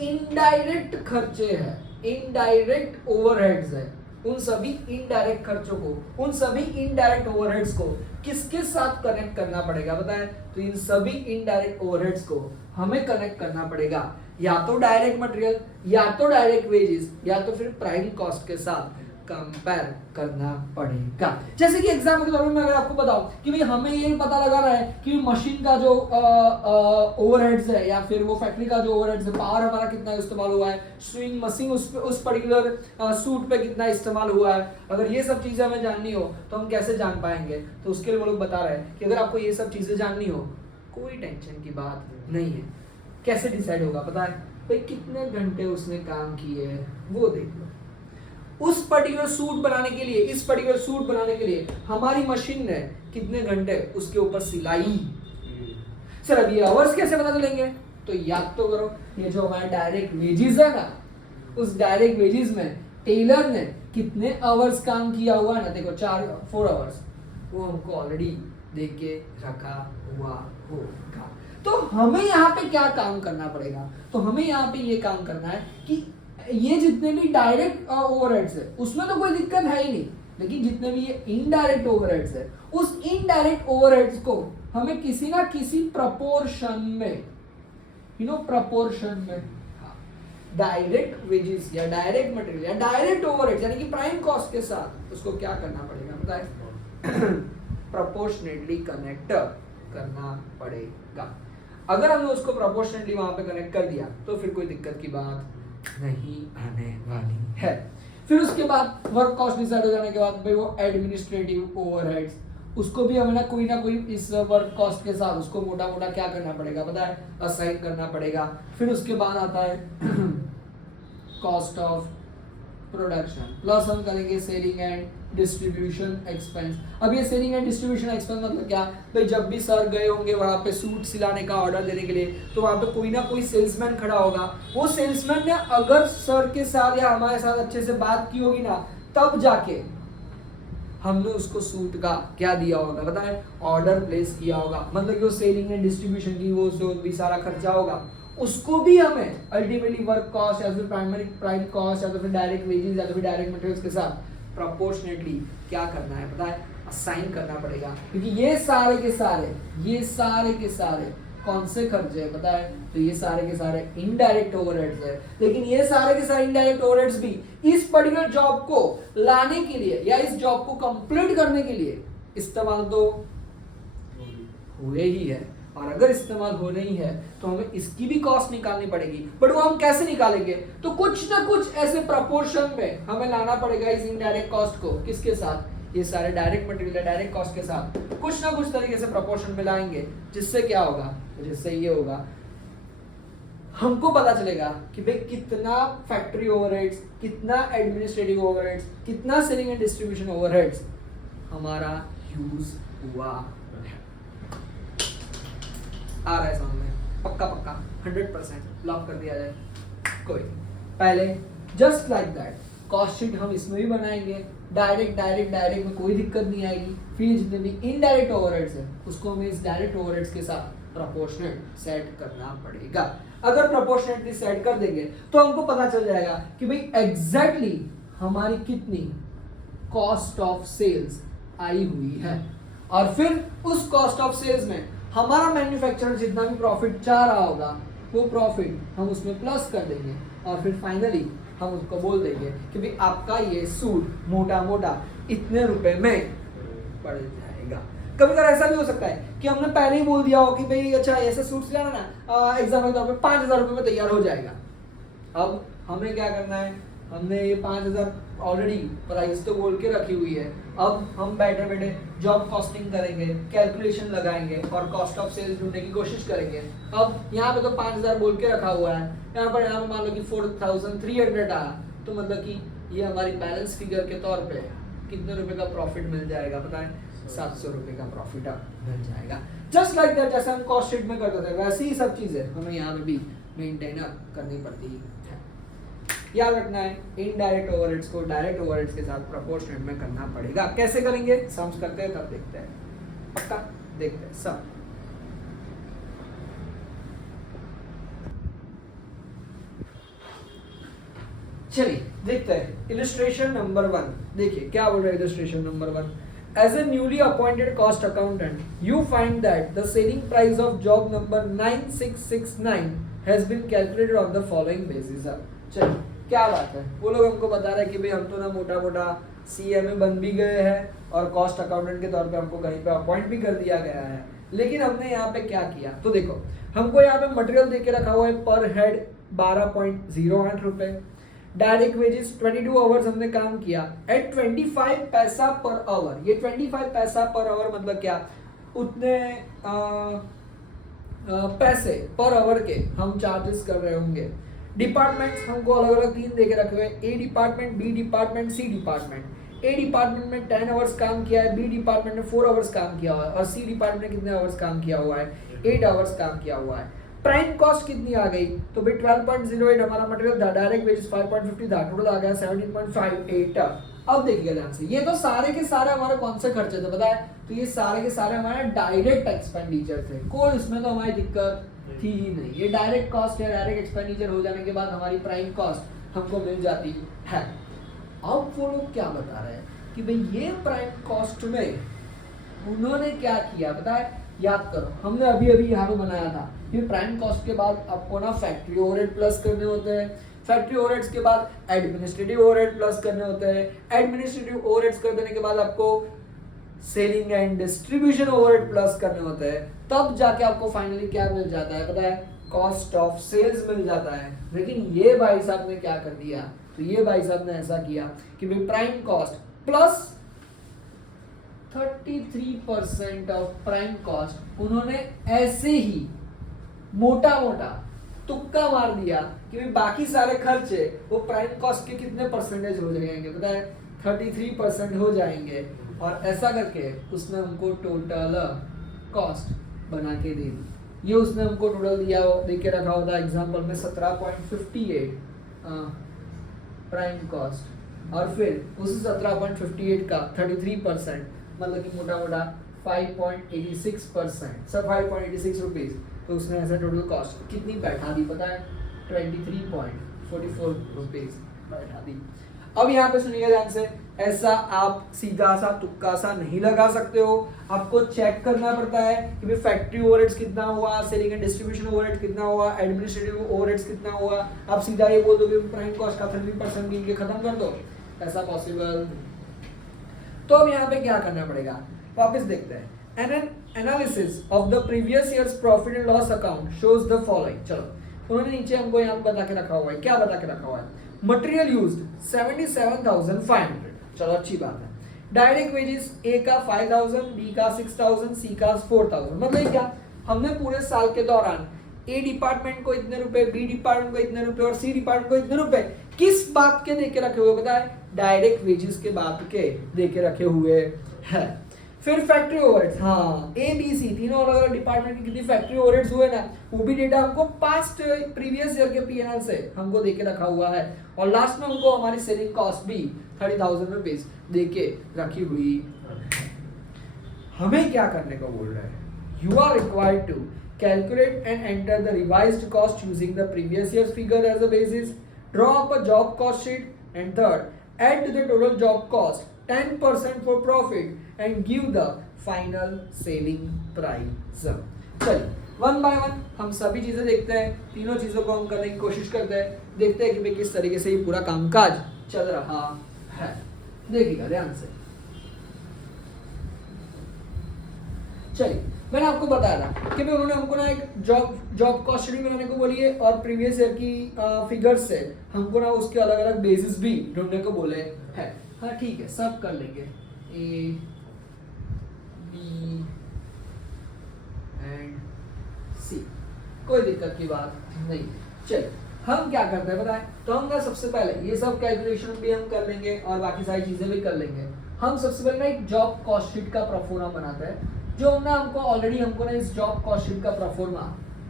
इनडायरेक्ट खर्चे हैं, इनडायरेक्ट ओवरहेड्स है, उन सभी इनडायरेक्ट खर्चों को, उन सभी इनडायरेक्ट ओवरहेड्स को किसके साथ कनेक्ट करना पड़ेगा पता है, तो इन सभी इनडायरेक्ट ओवरहेड्स को हमें कनेक्ट करना पड़ेगा या तो डायरेक्ट मटेरियल, या तो डायरेक्ट वेजेस, या तो फिर प्राइम कॉस्ट के साथ कंपेयर करना पड़ेगा। जैसे कि एग्जाम्पल के तौर पर मैं अगर आपको बताऊं कि भाई हमें ये पता लगा रहा है कि मशीन का जो ओवरहेड्स है, या फिर वो फैक्ट्री का जो ओवरहेड्स है, पावर हमारा कितना इस्तेमाल हुआ है, स्विंग मशीन उस पर्टिकुलर सूट पे कितना इस्तेमाल हुआ है, अगर ये सब चीजें हमें जाननी हो तो हम कैसे जान पाएंगे, तो उसके लिए वो लोग बता रहे हैं कि अगर आपको ये सब चीजें जाननी हो कोई टेंशन की बात नहीं है। कैसे डिसाइड होगा पता है, भाई कितने घंटे उसने काम किए वो देख लो। उस पर्टिकुलर सूट बनाने के लिए, इस पर्टिकुलर सूट बनाने के लिए हमारी मशीन ने कितने घंटे उसके ऊपर सिलाई। सर अब ये आवर्स कैसे पता चलेंगे, तो याद तो करो, ये जो हमारे डायरेक्ट वेजेस है ना, उस डायरेक्ट वेजेस में टेलर ने कितने आवर्स काम किया हुआ ना, देखो 4 आवर्स, वो हमको ऑलरेडी देख के रखा हुआ होगा। तो हमें यहाँ पे क्या काम करना पड़ेगा, तो हमें यहाँ पे ये काम करना है कि ये जितने भी डायरेक्ट ओवरहेड्स है उसमें तो कोई दिक्कत है ही नहीं, लेकिन जितने भी ये इनडायरेक्ट ओवरहेड्स है, उस इनडायरेक्ट ओवरहेड्स को हमें किसी ना किसी प्रपोर्शन में, प्रपोर्शन में, डायरेक्ट वेजेस या डायरेक्ट मटेरियल या डायरेक्ट ओवरहेड्स यानी कि प्राइम कॉस्ट के साथ उसको क्या करना पड़ेगा पता है, प्रोपोर्शनेटली कनेक्ट करना पड़ेगा। अगर हमने उसको प्रोपोर्शनेटली वहां पे कनेक्ट कर दिया तो फिर कोई दिक्कत की बात नहीं आने वाली है। फिर उसके बाद वर्क कॉस्ट डिसाइड हो जाने के बाद भाई वो एडमिनिस्ट्रेटिव ओवरहेड्स, उसको भी हमें ना कोई इस वर्क कॉस्ट के साथ उसको मोटा मोटा क्या करना पड़ेगा पता है, असाइन करना पड़ेगा। फिर उसके बाद आता है कॉस्ट ऑफ प्रोडक्शन, प्लस हम करेंगे सेलिंग एंड डिस्ट्रीब्यूशन एक्सपेंस। अब ये सेलिंग एंड डिस्ट्रीब्यूशन एक्सपेंस मतलब क्या भाई, जब भी सर गए होंगे वहां पे सूट सिलाने का ऑर्डर देने के लिए, तो वहां पे कोई ना कोई सेल्समैन खड़ा होगा। वो सेल्समैन ने अगर सर के साथ या हमारे साथ अच्छे से बात की होगी ना, तब जाके हमने उसको सूट का क्या दिया होगा पता है, ऑर्डर प्लेस किया होगा। मतलब कि वो सेलिंग एंड डिस्ट्रीब्यूशन की वो जो भी सारा खर्चा होगा उसको भी हमें अल्टीमेटली वर्क कॉस्ट या फिर प्राइम कॉस्ट या तो फिर डायरेक्ट वेजेस या तो फिर डायरेक्ट मटेरियल्स के साथ प्रोपोर्शनेटली क्या करना है पता है, असाइन करना पड़ेगा, क्योंकि ये सारे के सारे कौन से खर्चे है पता है? तो ये सारे के सारे इनडायरेक्ट ओवरहेड्स है। लेकिन ये सारे के सारे इनडायरेक्ट ओवरहेड्स भी इस पर्टिकुलर जॉब को लाने के लिए या इस जॉब को कंप्लीट करने के लिए इस्तेमाल तो हुए ही है, और अगर इस्तेमाल होने ही है तो हमें इसकी भी कॉस्ट निकालनी पड़ेगी। बट वो हम कैसे निकालेंगे? तो कुछ ना कुछ ऐसे प्रपोर्शन में हमें लाना पड़ेगा इस इनडायरेक्ट कॉस्ट को। किसके साथ? ये सारे डायरेक्ट मटेरियल डायरेक्ट कॉस्ट के साथ कुछ ना कुछ तरीके से प्रपोर्शन में लाएंगे, जिससे क्या होगा? जिससे ये होगा, हमको पता चलेगा कि भाई कितना फैक्ट्री ओवरहेड्स, कितना एडमिनिस्ट्रेटिव ओवरहेड्स, कितना सेलिंग एंड डिस्ट्रीब्यूशन ओवरहेड्स हमारा यूज हुआ है। आ रहा है सामने? पक्का 100% लॉक कर दिया जाए। कोई पहले just like that cost sheet हम इसमें भी बनाएंगे। डायरेक्ट में कोई दिक्कत नहीं आएगी। फिर जितने भी इनडायरेक्ट ओवरहेड्स है उसको हमें इस डायरेक्ट ओवरहेड्स के साथ प्रोपोर्शनेट सेट करना पड़ेगा। अगर प्रोपोर्शनेटली सेट कर देंगे तो हमको पता चल जाएगा कि भाई एग्जैक्टली हमारी कितनी कॉस्ट ऑफ सेल्स आई हुई है, और फिर उस कॉस्ट ऑफ सेल्स में हमारा मैन्युफैक्चरर जितना भी प्रॉफिट चाह रहा होगा वो प्रॉफिट हम उसमें प्लस कर देंगे, और फिर फाइनली हम उसको बोल देंगे कि भाई आपका ये सूट मोटा इतने रुपए में पड़ जाएगा। कभी कभी ऐसा भी हो सकता है कि हमने पहले ही बोल दिया हो कि भाई अच्छा ऐसे सूट सिलाना ना एग्जाम्पल के तौर पे 5,000 रुपये में तैयार हो जाएगा। अब हमें क्या करना है? हमने ये 5,000 ऑलरेडी प्राइस तो बोल के रखी हुई है। अब हम बैठे जॉब कॉस्टिंग करेंगे, कैलकुलेशन लगाएंगे और कॉस्ट ऑफ सेल्स ढूंढने की कोशिश करेंगे। अब यहाँ पे तो 5,000 बोल के रखा हुआ है, यहाँ पर मान लो कि 4,300 आया, तो मतलब कि ये हमारी बैलेंस फिगर के तौर पे कितने रुपए का प्रॉफिट मिल जाएगा पता है? 700 रुपए का प्रॉफिट मिल जाएगा। जस्ट लाइक दैट, जैसे हम कॉस्ट शीट में करते थे वैसे ही सब चीजें हमें यहाँ पे भी मेंटेन करनी पड़ती है। याद रखना है इनडायरेक्ट ओवरहेड्स को डायरेक्ट ओवरहेड्स के साथ प्रोपोर्शनेट में करना पड़ेगा। कैसे करेंगे? सम्स करते हैं तब देखते हैं। पक्का देखते हैं सब। चलिए देखते हैं इलस्ट्रेशन नंबर 1। देखिए क्या बोल रहा है illustration number 1। As a newly appointed cost accountant, you find that the selling price of job number 9669 has been calculated on the following basis। चलिए क्या बात है? वो लोग हमको बता रहे हैं कि भाई हम तो ना मोटा CMA बन भी गए हैं और कॉस्ट अकाउंटेंट के तौर पे हमको कहीं पे अपॉइंट भी कर दिया गया है। लेकिन हमने यहाँ पे क्या किया? तो देखो हमको यहाँ पे मटेरियल दे के रखा हुआ है पर हेड 12.08 रुपए। डायरेक्ट वेजेस 22 आवर्स हमने काम किया एट 25 पैसा पर आवर। ये 25 पैसा पर आवर मतलब क्या? उतने पैसे पर आवर के हम चार्जेस कर रहे होंगे। डिपार्टमेंट्स हमको अलग अलग 3 देके रखे हुए, ए department, B department, C department. A department में 10 आवर्स काम किया है, बी डिपार्टमेंट ने 4 आवर्स काम किया हुआ है, और सी डिपार्टमेंट ने कितने आवर्स काम किया हुआ है? 8 आवर्स काम किया हुआ है। प्राइम कॉस्ट कितनी आ गई? तो भाई 12.08 हमारा मटेरियल था, डायरेक्ट वेजेस 5.50 था, टोटल आ गया 17.58। अब देखिए ध्यान से, ये तो सारे के सारे हमारे कौन से खर्चे थे पता है? तो ये सारे के सारे हमारे डायरेक्ट एक्सपेंडिचर थे। कोई इसमें तो हमारी दिक्कत थी ही नहीं। ये डायरेक्ट कॉस्ट या डायरेक्ट एक्सपेंडिचर हो जाने के बाद हमारी प्राइम कॉस्ट हमको मिल जाती है। अब वो लोग क्या बता रहे हैं कि भाई ये प्राइम कॉस्ट में उन्होंने क्या किया पता है? याद करो हमने अभी यहाँ पे बनाया था। ये प्राइम कॉस्ट के बाद आपको ना फैक्ट्री ओवरहेड प्लस करने होते हैं, फैक्ट्री ओवरहेड्स के बाद एडमिनिस्ट्रेटिव ओवरहेड प्लस करने होते हैं, एडमिनिस्ट्रेटिव ओवरहेड्स कर देने के बाद आपको selling and distribution overhead plus करने होते हैं। तब जाके आपको फाइनली क्या मिल जाता है पता है? कॉस्ट ऑफ सेल्स मिल जाता है। लेकिन ये भाई साहब ने क्या कर दिया? तो ये भाई साहब ने ऐसा किया कि भाई prime cost plus 33% of prime cost उन्होंने ऐसे ही मोटा तुक्का मार दिया कि भाई बाकी सारे खर्चे वो प्राइम कॉस्ट के कितने परसेंटेज हो जाएंगे पता है? 33% हो जाएंगे। और ऐसा करके उसने हमको टोटल कॉस्ट बना के दे दी। ये उसने हमको टोटल दिया दे के रखा होता एग्जांपल में 17.58 प्राइम कॉस्ट, और फिर उस 17.58 का 33% मतलब कि मोटा 5.86%, सब 5.86 रुपीज। तो उसने ऐसा टोटल कॉस्ट कितनी बैठा दी पता है? 23.44 रुपीज बैठा दी। अब यहाँ पे सुनिएगा ध्यान से, ऐसा आप सीधा सा तुक्का सा नहीं लगा सकते हो, आपको चेक करना पड़ता है कि भाई फैक्ट्री ओवरहेड्स कितना हुआ, सेलिंग एंड डिस्ट्रीब्यूशन ओवरहेड कितना हुआ, एडमिनिस्ट्रेटिव ओवरहेड्स कितना हुआ। आप सीधा ये बोल दोगे प्राइम कॉस्ट का 30% गिन के खत्म कर दो, ऐसा पॉसिबल। तो अब यहाँ पे क्या करना पड़ेगा, वापस देखते हैं। An analysis of the previous year's profit and loss account shows the following। चलो उन्होंने नीचे हमको यहाँ बता के रखा हुआ है, क्या बता के रखा हुआ है, मटेरियल यूज्ड 77,500, चलो अच्छी बात है। डायरेक्ट वेजेस ए का 5,000, बी का 6,000, सी का 4,000। मतलब क्या, हमने पूरे साल के दौरान ए डिपार्टमेंट को इतने रुपए, बी डिपार्टमेंट को इतने रुपए और सी डिपार्टमेंट को इतने रुपए किस बात के देके रखे हुए पता है, डायरेक्ट वेजेस के बात के देके रखे हुए हैं। फिर फैक्ट्री ओवरहेड्स, हाँ ए बी सी तीनों अलग अलग डिपार्टमेंट की कितनी फैक्ट्री ओवरहेड्स हुए ना, वो भी डेटा हमको पास्ट प्रीवियस ईयर के पीएनएल से हमको देके रखा हुआ है। और लास्ट में हमको हमारी सेलिंग कॉस्ट भी 30,000 रुपीज देके रखी हुई। हमें क्या करने को बोल रहा है, you are required to calculate and enter the revised cost using the previous year's figure as a basis, draw up a job cost sheet, and third, add to the total job cost 10% for profit and give the final selling price। चलिए one by one हम सभी चीजें देखते हैं, तीनों चीजों को हम करने की कोशिश करते हैं, देखते हैं कि भाई किस तरीके से ये पूरा कामकाज चल रहा है। देखिएगा ध्यान से। चलिए मैंने आपको बताया था कि भाई उन्होंने हमको ना एक जॉब कॉस्ट शीट बनाने को बोली है और प्रीवियस ईयर की फिगर्स से हमको ना उसके अलग अलग बेसिस भी ढूंढने को बोले हैं। हाँ ठीक है, सब कर लेंगे, ए बी एंड सी, कोई दिक्कत की बात नहीं। चलिए हम क्या करते हैं बताएं, तो हम ना सबसे पहले ये सब कैलकुलेशन भी हम कर लेंगे और बाकी सारी चीजें भी कर लेंगे। हम सबसे पहले ना एक जॉब कॉस्ट शीट का प्रोफॉर्मा बनाते हैं, जो ना हमको ऑलरेडी हमको ना इस जॉब कॉस्ट शीट का प्रोफॉर्मा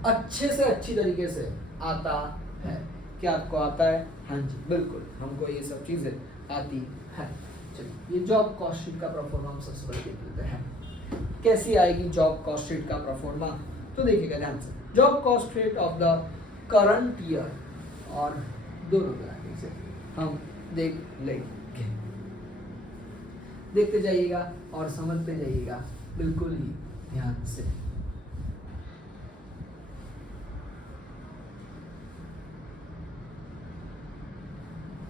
अच्छे से अच्छी तरीके से आता है। क्या आपको आता है? हाँ जी बिल्कुल, हमको ये सब चीजें आती है। चलिए ये जॉब कॉस्ट शीट का प्रोफॉर्मा हम सबसे पहले देख लेते हैं, कैसी आएगी जॉब कॉस्ट शीट का प्रोफॉर्मा। तो देखिएगा ध्यान से, job cost sheet of the current year, और दोनों तरीके से हम देख लेंगे, देखते जाइएगा और समझते जाइएगा बिल्कुल ही ध्यान से।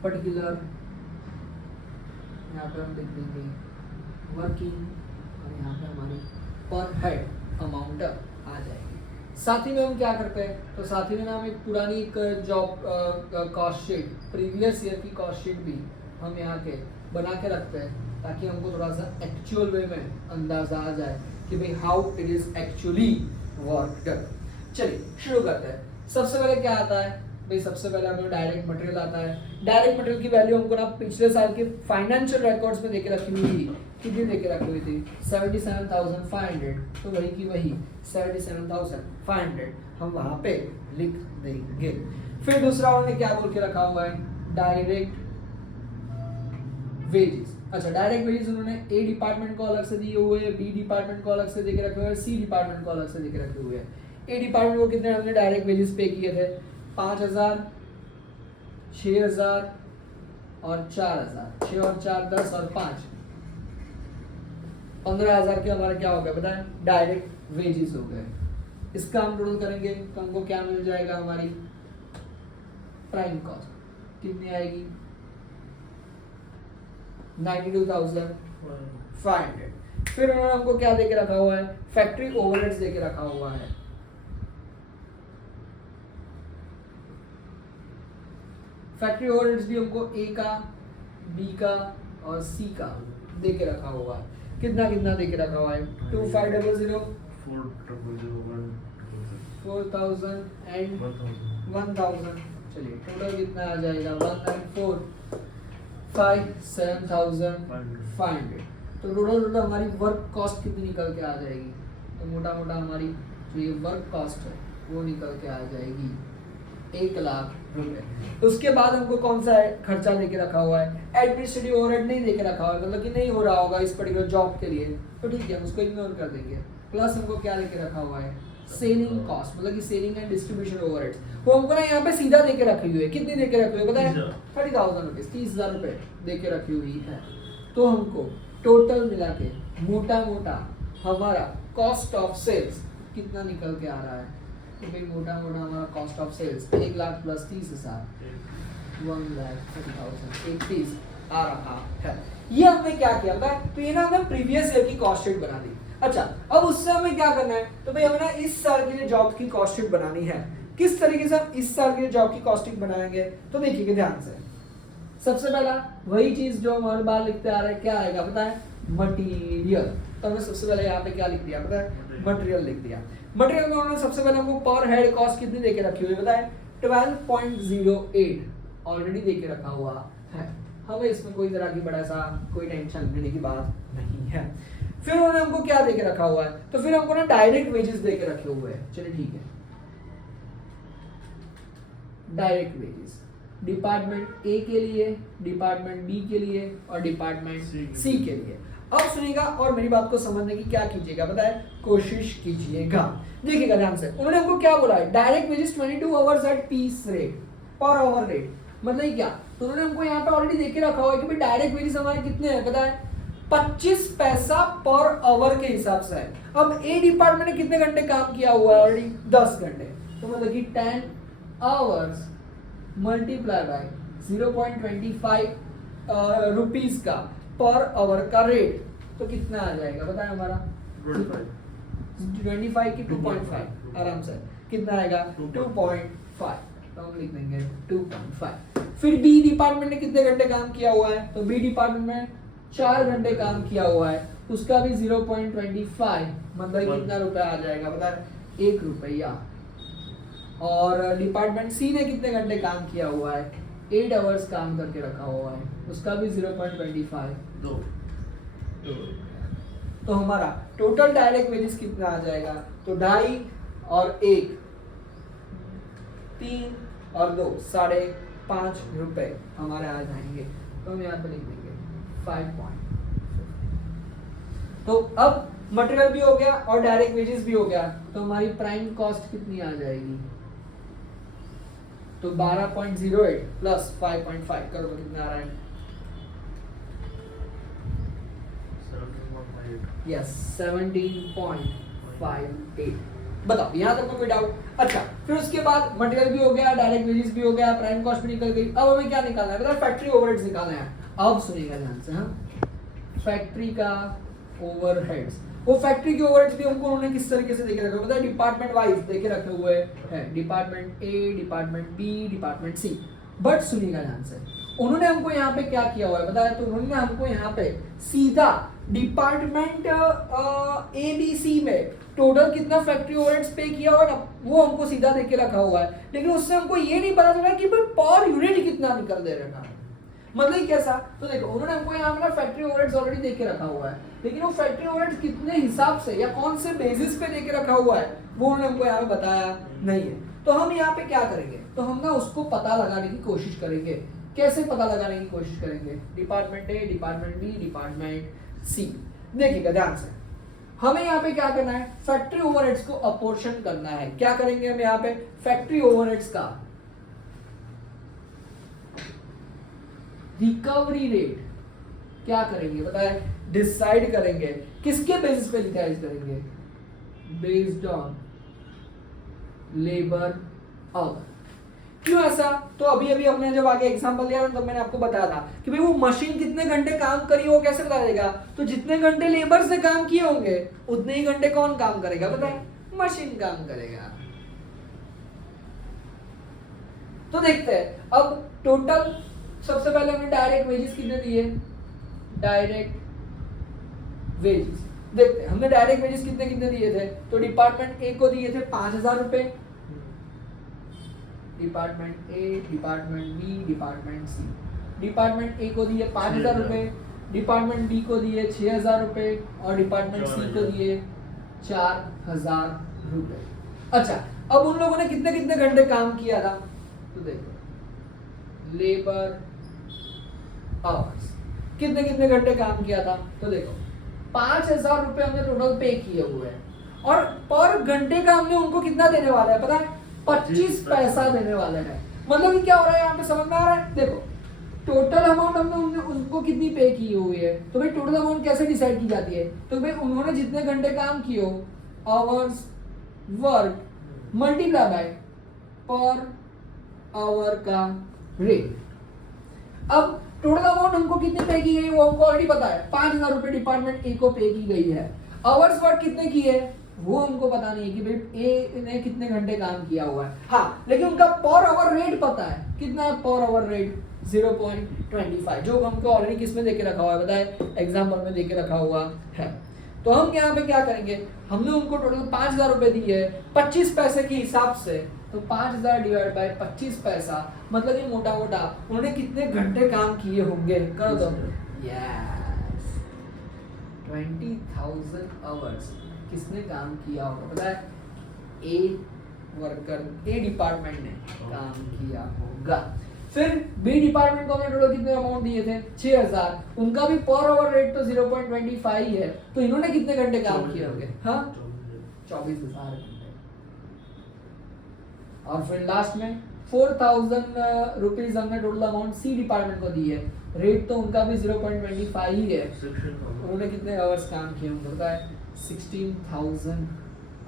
पर्टिकुलर यहाँ पे हम देख लेंगे वर्किंग, और यहाँ पे हमारी पर हेड अमाउंट आ जाएगी। साथ ही में हम क्या करते हैं, तो साथ ही में ना हम एक पुरानी एक job cost sheet, previous year की कॉस्ट शीट भी हम यहाँ के बना के रखते हैं, ताकि हमको थोड़ा सा एक्चुअल वे में अंदाजा आ जाए कि भाई how it is actually worked. चलिए शुरू करते हैं। सबसे पहले क्या आता है भाई, सबसे पहले हमें डायरेक्ट मटेरियल आता है। डायरेक्ट मटेरियल की वैल्यू हमको ना पिछले साल के फाइनेंशियल रिकॉर्ड्स में देके रखी हुई थी, कितनी देके रखी हुई थी 77,500, तो वही की वही 77,500 हम वहां पे लिख देंगे। फिर दूसरा उन्होंने क्या बोल के रखा हुआ है, डायरेक्ट वेजेस। अच्छा डायरेक्ट वेजेस उन्होंने ए डिपार्टमेंट को अलग से दिए हुए हैं, बी डिपार्टमेंट को अलग से देके रखे हुए हैं, सी डिपार्टमेंट को अलग से देके रखे हुए हैं। ए डिपार्टमेंट को कितने हमने डायरेक्ट वेजेस पे किए थे, 5,000, 6,000 और 4,000, 6 और 4 10 और 5 15,000 के हमारे क्या हो गए बताएं, डायरेक्ट वेजेस हो गए। इसका हम टोटल करेंगे तो हमको क्या मिल जाएगा, हमारी प्राइम कॉस्ट कितनी आएगी 92,500। फिर उन्होंने हमको क्या देके रखा हुआ है, फैक्ट्री ओवरहेड्स देके रखा हुआ है। फैक्ट्री ओवरहेड्स भी हमको ए का, बी का और सी का देके रखा हुआ है। कितना कितना देके रखा हुआ है, 2500, 4,000 एंड 1,000। चलिए टोटल कितना आ जाएगा 194 7,500। तो टोटल हमारी वर्क कॉस्ट कितनी निकल के आ जाएगी, तो मोटा मोटा हमारी जो ये वर्क कॉस्ट है वो निकल के आ जाएगी 1,00,000 रुपए। उसके बाद हमको कौन सा खर्चा देके रखा हुआ है, एडमिनिस्ट्रेटिव ओवरहेड नहीं देके रखा हुआ है, मतलब कि नहीं हो रहा होगा इस पर्टिकुलर जॉब के लिए, तो ठीक है उसको इग्नोर कर देंगे। प्लस हमको क्या लेके रखा हुआ है, सेलिंग कॉस्ट, मतलब कि सेलिंग एंड डिस्ट्रीब्यूशन ओवरहेड्स, वो हमको ना यहाँ पे सीधा देके रखी हुई है। कितनी देके रखी हुई है पता है, 30,000 रुपीज, 30,000 रुपए देके रखी हुई है। तो हमको टोटल मिला के मोटा मोटा हमारा कॉस्ट ऑफ सेल्स कितना निकल के आ रहा है? तो भाई मोटा मोटा हमारा कॉस्ट ऑफ सेल्स 1,00,000 प्लस 30,000 1,30,000 31 आ रहा है। ये हमने क्या किया था? तो ये ना हमने प्रीवियस ईयर की कॉस्ट शीट बना दी। अच्छा, अब उससे हमें क्या करना है? तो भाई हमें ना इस साल के लिए जॉब की कॉस्ट शीट बनानी है। किस तरीके से हम इस साल के लिए जॉब की कॉस्ट शीट बनाएंगे? तो देखिए ध्यान से, सबसे पहला वही चीज जो हम हर बार लिखते आ रहे हैं, क्या आएगा पता है? मटीरियल। तो हमने सबसे पहले यहाँ पे क्या लिख दिया पता है? मटेरियल लिख दिया। मटेरियल में उन्होंने सबसे पहले हमको पर हेड कॉस्ट कितनी देके रखी हुई है पता है? 12.08 ऑलरेडी देके रखा हुआ है। हमें इसमें कोई तरह की बड़ा सा कोई टेंशन लेने की बात नहीं है। फिर उन्होंने हमको क्या देके रखा हुआ है? तो फिर हमको ना डायरेक्ट वेजेस देके रखे हुए हैं। चलिए ठीक है, डायरेक्ट वेजेस डिपार्टमेंट ए के लिए, डिपार्टमेंट बी के लिए और डिपार्टमेंट सी के लिए। अब सुनिएगा और मेरी बात को समझने की क्या कीजिएगा पता है? कोशिश कीजिएगा। देखिएगा ध्यान से, उन्होंने हमको क्या बोला है? Direct wages 22 hours at piece rate, per hour rate. मतलब क्या? तो उन्होंने हमको यहाँ पे ऑलरेडी देके रखा हुआ है कि भाई डायरेक्ट वेजेस हमारे कितने हैं पता है? 25 पैसा पर आवर के हिसाब से है। अब ए डिपार्टमेंट ने कितने घंटे काम किया हुआ है? ऑलरेडी 10 घंटे। तो मतलब कि 10 आवर्स मल्टीप्लाई बाय 0.25 रुपीज का पर आवर का रेट, तो कितना आ जाएगा बताए हमारा? 25 की 2.5 आराम से कितना आएगा? 2.5। तो हम लिख देंगे 2.5। फिर बी डिपार्टमेंट ने कितने घंटे काम किया हुआ है? तो बी डिपार्टमेंट में 4 घंटे काम किया हुआ है, उसका भी 0.25 मतलब कितना रुपया आ जाएगा पता है? 1 रुपया। और डिपार्टमेंट सी ने कितने घंटे काम किया हुआ है? 8 आवर्स काम करके रखा हुआ है, उसका भी 0.25 2। तो हमारा टोटल डायरेक्ट वेजेस कितना आ जाएगा? तो 2.5 और 1 3 और 2 5.5 रुपए हमारे आ जाएंगे। तो हम यहाँ पे लिख देंगे 5. तो अब मटेरियल भी हो गया और डायरेक्ट वेजेस भी हो गया, तो हमारी प्राइम कॉस्ट कितनी आ जाएगी? तो 12.08 प्लस 5.5 करो तो कितना आ रहा है? यस 17.58। बताओ यहाँ तक कोई डाउट? अच्छा, फिर उसके बाद मटेरियल भी हो गया, डायरेक्ट वेजेस भी हो गया, प्राइम कॉस्ट भी निकल गई। अब हमें क्या निकालना है? मतलब फैक्ट्री ओवरहेड्स निकालना है। अब सुनिएगा ध्यान से, हाँ, फैक्ट्री का ओवरहेड्स, वो फैक्ट्री के ओवरहेड्स भी हमको उन्होंने किस तरीके से देके रखे हुए? डिपार्टमेंट वाइज देके रखे हुए हैं, department A, department B, department C. But सुनिएगा ध्यान से, उन्होंने हमको यहाँ पे क्या किया हुआ है बताया? तो उन्होंने हमको यहाँ पे सीधा डिपार्टमेंट ए बी सी में टोटल कितना फैक्ट्री ओवरहेड्स पे किया हुआ है वो हमको सीधा देके रखा हुआ है, लेकिन उससे हमको ये नहीं पता चला कि भाई पर यूनिट कितना निकल दे रहा है। मतलब कैसा? तो देखो उन्होंने हमको यहाँ पे ना फैक्ट्री ओवरहेड्स ऑलरेडी देके रखा हुआ है, लेकिन वो फैक्ट्री ओवरहेड्स कितने हिसाब से या कौन से बेसिस पे देके रखा हुआ है वो उन्होंने हमको यहाँ पे बताया नहीं है। तो हम यहाँ पे क्या करेंगे? तो हम ना उसको पता लगाने की कोशिश करेंगे। कैसे पता लगाने की कोशिश करेंगे? Department A, department B, department सी। देखिएगा ध्यान से, हमें यहाँ पे क्या करना है? फैक्ट्री ओवरहेड्स को अपोर्शन करना है। क्या करेंगे हम यहाँ पे? फैक्ट्री ओवरहेड्स का रिकवरी रेट क्या करेंगे बताए? डिसाइड करेंगे। किसके बेसिस पे डिसाइड करेंगे? Based on labour our. क्यों ऐसा? तो अभी अभी हमने जब आगे एग्जांपल दिया तब मैंने आपको बताया था कि भाई वो मशीन कितने घंटे काम करी हो कैसे बता देगा? तो जितने घंटे लेबर से काम किए होंगे उतने ही घंटे कौन काम करेगा बताए? मशीन काम करेगा। तो देखते हैं अब टोटल। सबसे पहले हमने डायरेक्ट वेजेस कितने दिए? डायरेक्ट वेजेस देखते हैं, हमने डायरेक्ट वेजेस कितने कितने दिए थे? तो डिपार्टमेंट ए को दिए थे 5,000 रुपए, department A, department B, department C. Department A को दिए 5,000 रुपए, डिपार्टमेंट बी को दिए 6,000 रुपए और डिपार्टमेंट सी को दिए 4,000 रुपए। अच्छा, अब उन लोगों ने कितने कितने घंटे काम किया था? तो देखो लेबर आवर्स कितने कितने घंटे काम किया था? तो देखो 5,000 रुपए हमने टोटल पे किए हुए हैं और पर घंटे का हमने उनको कितना देने वाला है पता है? 25 पैसा देने वाले हैं। मतलब कि क्या हो रहा है यहाँ पे समझ में आ रहा है? देखो टोटल अमाउंट हमने उनको कितनी पे की हुई है, तो भाई टोटल अमाउंट कैसे डिसाइड की जाती है, तो भाई उन्होंने जितने घंटे काम किए हो, hours work multiply by per hour का रेट। अब टोटल अमाउंट हमको कितने पे की गई वो हमको ऑलरेडी पता है, 5,000 रुपए डिपार्टमेंट ए को पे की गई है। आवर्स वर्क कितने की है वो हमको पता नहीं है कि भाई ए ने कितने घंटे काम किया हुआ है, हाँ लेकिन उनका पर आवर रेट पता है, कितना है पर आवर रेट 0.25, जो हमको ऑलरेडी किस में देके रखा हुआ है बताए, एग्जाम्पल में देके रखा हुआ है। तो हम यहाँ पे क्या करेंगे, हमने उनको टोटल 5,000 रुपए दी है 25 पैसे के हिसाब से, तो 5,000 डिवाइड बाय 25 पैसा मतलब ये मोटा मोटा उन्होंने कितने घंटे काम किए होंगे, करो तो यस 20,000 आवर्स किसने काम किया होगा पता है, ए वर्कर ए डिपार्टमेंट ने काम किया होगा। फिर बी डिपार्टमेंट को हमने टोटल कितने अमाउंट दिए थे 6,000, उनका भी पर आवर रेट तो 0.25 है, तो इन्होंने कितने घंटे काम किए होंगे, हाँ 24,000 घंटे। और फिर लास्ट में 4,000 रुपीज हमने टोटल अमाउंट सी डिपार्टमेंट को दी है, रेट तो उनका भी 0.25 ही है, उन्होंने कितने आवर्स काम किए होंगे पता है 16,000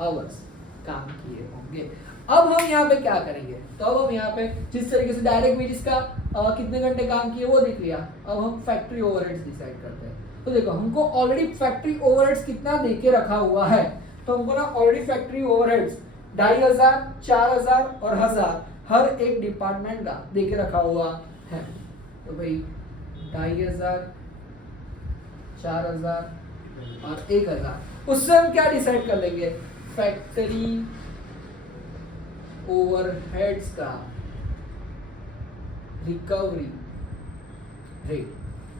आवर्स काम किए होंगे। अब हम यहाँ पे क्या करेंगे, तो अब हम यहाँ पे जिस तरीके से डायरेक्ट वेजेस का कितने घंटे काम किए वो देख लिया, अब हम फैक्ट्री ओवरहेड्स डिसाइड करते हैं। तो देखो हमको ऑलरेडी फैक्ट्री ओवरहेड्स कितना देके रखा हुआ है, तो हमको ना ऑलरेडी फैक्ट्री ओवरहेड्स 2,500, 4,000 और 1,000 हर एक डिपार्टमेंट का देके रखा हुआ है। तो भाई 2,500, 4,000 और 1,000, उससे हम क्या डिसाइड कर लेंगे, फैक्ट्री ओवरहेड्स का रिकवरी रेट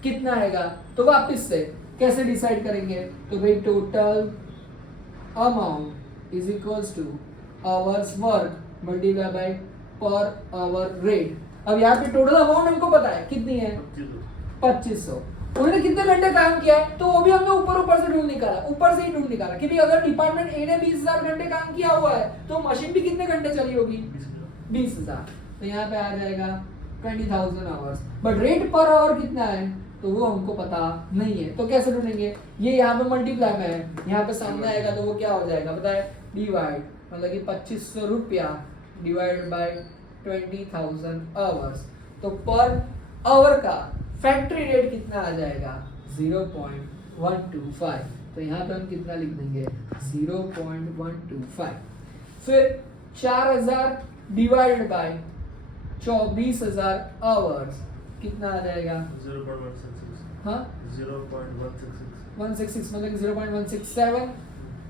कितना आएगा, तो वापस से कैसे डिसाइड करेंगे, तो भाई total amount is equals two hours work multiply by पर आवर रेट। अब यहाँ पे टोटल अमाउंट हमको पता है कितनी है 2,500, उन्होंने कितने घंटे काम किया है तो वो भी हमने ऊपर से ढूंढ निकाला, ऊपर से ही ढूंढ निकाला कि भाई अगर डिपार्टमेंट ए ने 20,000 घंटे काम किया हुआ है तो मशीन भी कितने घंटे चली होगी 20,000, तो यहाँ पे आ जाएगा 20,000 hours, but rate per our कितना है तो वो हमको पता नहीं है, तो कैसे ढूंढेंगे, ये यहाँ पे मल्टीप्लाई में है, यहाँ पे सामने आएगा तो वो क्या हो जाएगा पता है, डिवाइड मतलब कि 2,500 रुपया डिवाइड बाय 20,000 आवर्स, तो पर आवर का फैक्ट्री रेट कितना आ जाएगा 0.125, तो यहाँ पे हम कितना लिख देंगे 0.125। फिर 4,000 डिवाइड बाय 24,000 आवर्स कितना आ जाएगा 0.166, हाँ 0.166 मतलब 0.167,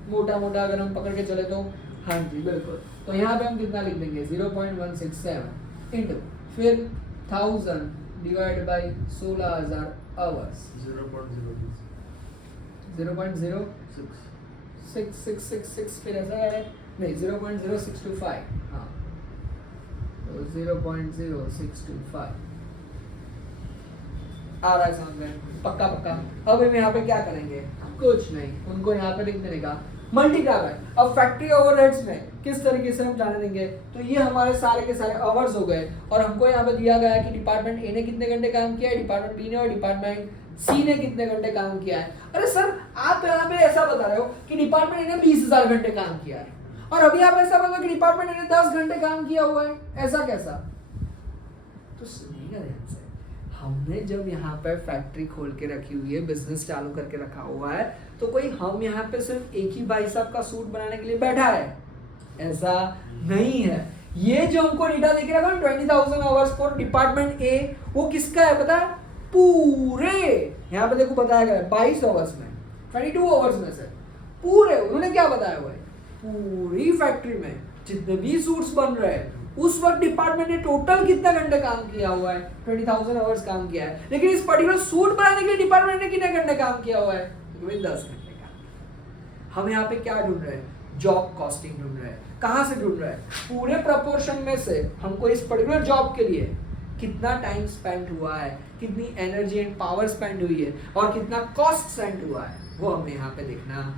मोटा मोटा अगर हम पकड़ के चले तो हाँ जी बिल्कुल, तो यहाँ पे हम कितना लिख देंगे 0.167 इंटू फिर 1,000 डिवाइड बाय 16,000 आवर्स 0.0666 फिर ऐसा है नहीं 0.0625, हाँ तो 0.0625 आ रहा है समझ में, पक्का पक्का। अब हम यहाँ पे क्या करेंगे, कुछ नहीं, उनको यहाँ पे लिख देने का मल्टीप्लाई बाय, अब फैक्ट्री ओवरहेड्स में किस तरीके से हम जाने देंगे, तो ये हमारे सारे के सारे आवर्स हो गए और हमको यहाँ पे दिया गया है कि डिपार्टमेंट ए ने कितने घंटे काम किया है, डिपार्टमेंट बी ने और डिपार्टमेंट सी ने कितने घंटे काम किया है। अरे सर आप यहाँ पे ऐसा बता रहे हो कि डिपार्टमेंट ए ने 20,000 घंटे काम किया है और अभी आप ऐसा बोल रहे हो कि डिपार्टमेंट ए ने 10 घंटे काम किया हुआ है, ऐसा कैसा, तो सुनिएगा ध्यान से, हमने जब यहाँ पे फैक्ट्री खोल के रखी हुई है, बिजनेस चालू करके रखा हुआ है, तो कोई हम यहाँ पे सिर्फ एक ही भाई साहब का सूट बनाने के लिए बैठा है, ऐसा नहीं है। ये जो हमको डेटा देख रहा है 20,000 आवर्स फॉर डिपार्टमेंट ए, वो किसका है पता है, पूरे यहाँ पे देखो बताया गया है 22 आवर्स में 22 आवर्स में से पूरे उन्होंने क्या बताया हुआ है, पूरी फैक्ट्री में जितने भी सूट्स बन रहे हैं उस वक्त डिपार्टमेंट ने टोटल कितना घंटे काम किया हुआ है 20,000 आवर्स काम किया है, लेकिन इस पर्टिकुलर सूट बनाने के लिए डिपार्टमेंट ने कितने घंटे काम किया हुआ है, 10 घंटे का। हम यहाँ पे क्या ढूंढ रहे हैं, जॉब कॉस्टिंग ढूंढ रहे हैं। कहाँ से ढूंढ रहे हैं, पूरे प्रपोर्शन में से हमको इस पर्टिकुलर जॉब के लिए कितना टाइम स्पेंड हुआ है, कितनी एनर्जी एंड पावर स्पेंड हुई है और कितना कॉस्ट स्पेंड हुआ है, वो हमें यहाँ पे देखना है।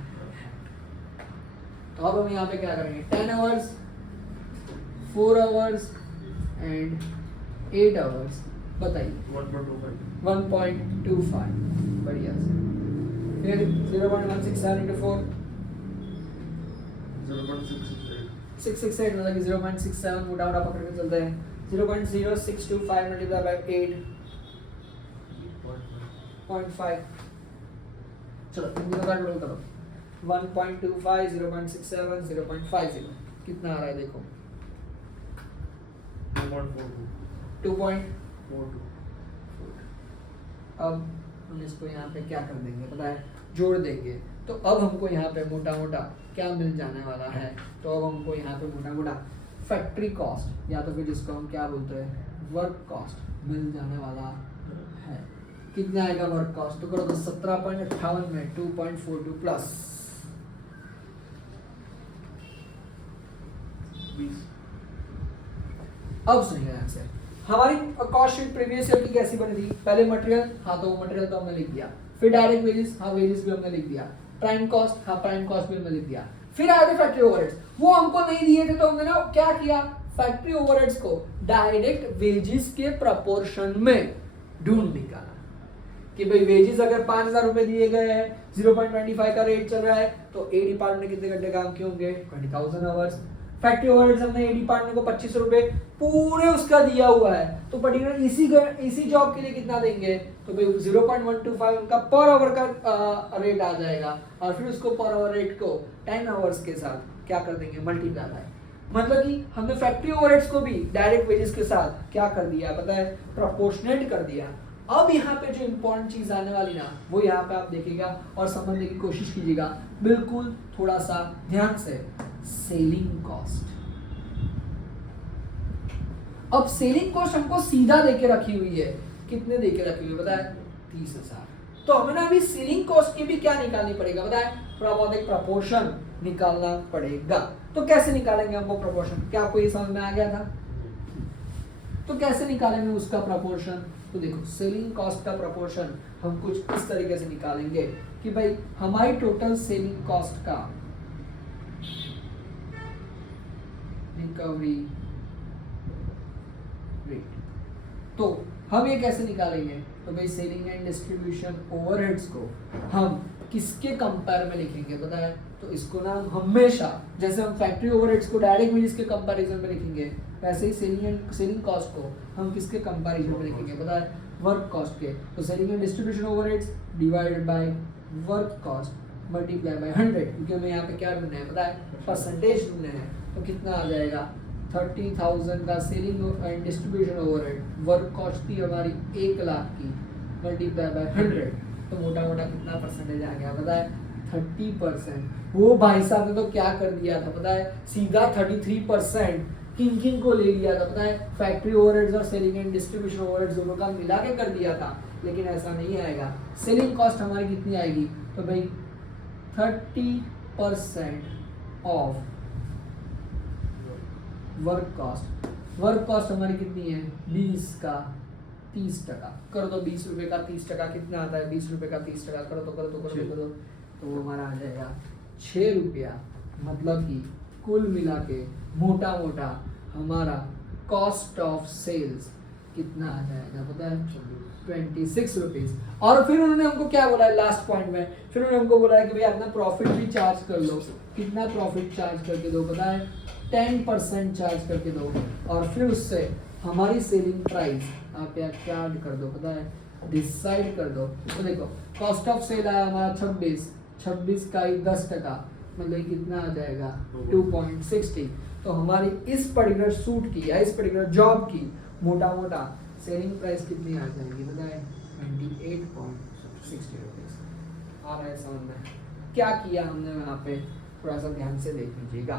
तो अब हम यहाँ पे क्या करेंगे, 10 आवर्स 4 आवर्स एंड 8 आवर्स, बताइए 1.25 1.25 बढ़िया से। फिर 0.167 into 4 0.668 668 मतलब कि 0.67 मोटा मोटा पकड़ के चलते हैं। 0.0625 मल्टीप्लाई बाय 8.5 चलो इन दोनों का टोटल करो 1.25 0.67 0.50 कितना आ रहा है देखो 2.42 2.42 अब हम इसको यहाँ पे क्या कर देंगे पता है जोड़ देंगे तो अब हमको यहाँ पे मोटा मोटा क्या मिल जाने वाला है तो अब हमको यहाँ पे मोटा मोटा फैक्ट्री कॉस्ट या तो फिर जिसको हम क्या बोलते हैं वर्क कॉस्ट मिल जाने वाला है। कितना आएगा वर्क कॉस्ट तो करो तो 17.58 में 2.42 प्लस 20 अब सुनिए ध्यान से हमारी कॉस्ट शीट प्रीवियस ईयर की कैसी बनी थी पहले मटेरियल हाँ तो मटेरियल तो हमने लिख दिया फिर डायरेक्ट वेजेस हाँ वेजेस भी हमने लिख दिया प्राइम कॉस्ट हाँ प्राइम कॉस्ट भी हमने लिख दिया फिर आए थे फैक्ट्री ओवरहेड्स वो हमको नहीं दिए थे तो हमने ना क्या किया फैक्ट्री ओवरहेड्स को डायरेक्ट वेजेस के प्रपोर्शन में ढूंढ निकाला कि भाई वेजेस अगर 5,000 रुपए दिए गए हैं 0.25 का रेट चल रहा है तो ए डिपार्टमेंट ने कितने घंटे काम किए होंगे 20,000 आवर्स। फैक्ट्री ओवरहेड्स हमने ए डिपार्टमेंट को 2500 रुपए पूरे उसका दिया हुआ है तो पर्टिकुलर इसी जॉब के लिए कितना देंगे तो भाई 0.125 उनका पर आवर का रेट आ जाएगा और फिर उसको पर आवर रेट को 10 आवर्स के साथ क्या कर देंगे मल्टीप्लाई बाय मतलब कि हमने फैक्ट्री ओवरहेड्स को भी डायरेक्ट वेजेस के साथ क्या कर दिया पता है प्रोपोर्शनेट कर दिया। अब यहाँ पे जो इम्पोर्टेंट चीज आने वाली ना वो यहाँ पे आप देखिएगा और समझने की कोशिश कीजिएगा बिल्कुल थोड़ा सा ध्यान से सेलिंग कॉस्ट। अब सेलिंग कॉस्ट हमको सीधा देके रखी हुई है कितने देके रखी हुई है पता है 30,000 तो हमें ना अभी सेलिंग कॉस्ट की भी क्या निकालनी पड़ेगा पता है थोड़ा बहुत एक प्रपोर्शन निकालना पड़ेगा। तो कैसे निकालेंगे हमको प्रपोर्शन क्या आपको ये समझ में आ गया था तो कैसे निकालेंगे उसका प्रपोर्शन तो देखो सेलिंग कॉस्ट का प्रपोर्शन हम कुछ इस तरीके से निकालेंगे कि भाई हमारी टोटल सेलिंग कॉस्ट का रिकवरी रेट तो हम ये कैसे निकालेंगे तो भाई सेलिंग एंड डिस्ट्रीब्यूशन ओवरहेड्स को हम किसके कंपेयर में लिखेंगे पता है तो इसको ना हमेशा जैसे हम फैक्ट्री ओवरहेड्स को डायरेक्ट वेजेस के कंपैरिजन में लिखेंगे वैसे ही सेलिंग कॉस्ट को हम किसके कंपैरिजन में लिखेंगे पता है वर्क कॉस्ट के तो selling and distribution overheads divided by work cost multiply by 100 क्योंकि हमें यहाँ पे क्या ढूंढना है पता है परसेंटेज ढूंढना है तो कितना आ जाएगा 30,000 का selling and distribution overhead work cost थी हमारी 1 लाख की मल्टीप्लाई बाय 100 तो मोटा मोटा कितना परसेंटेज आ गया पता है 30%। वो भाई साहब ने तो क्या कर दिया था पता है सीधा 33% किंग को ले लिया था पता है फैक्ट्री ओवरहेड्स और सेलिंग एंड डिस्ट्रीब्यूशन ओवरहेड्स दोनों का मिला के कर दिया था लेकिन ऐसा नहीं आएगा। सेलिंग कॉस्ट हमारी कितनी आएगी तो भाई 30% ऑफ वर्क कॉस्ट हमारी कितनी है 20 का 30% करो तो 20 रुपए का 30% कितना आता है 20 रुपए का 30% करो तो हमारा आ जाएगा 6 रुपया मतलब कि कुल मिला के मोटा मोटा हमारा कॉस्ट ऑफ सेल्स कितना आ जाएगा पता है 26 रुपीज। और फिर उन्होंने हमको क्या बोला है लास्ट पॉइंट में फिर उन्होंने हमको बोला है कि भाई अपना प्रॉफिट भी चार्ज कर लो कितना प्रॉफिट चार्ज करके दो पता है 10% चार्ज करके दो और फिर उससे हमारी सेलिंग प्राइस आप यहाँ क्या कर दो पता है डिसाइड कर दो। तो देखो कॉस्ट ऑफ सेल आया हमारा 26 का ही 10% मतलब कितना आ जाएगा 2.60 तो हमारी इस पर्टिकुलर सूट की या इस पर्टिकुलर जॉब की मोटा मोटा सेलिंग प्राइस कितनी आ जाएगी पता है 28.60 रुपीज। आ रहा है समझ में क्या किया हमने यहाँ पे थोड़ा सा ध्यान से देख लीजिएगा।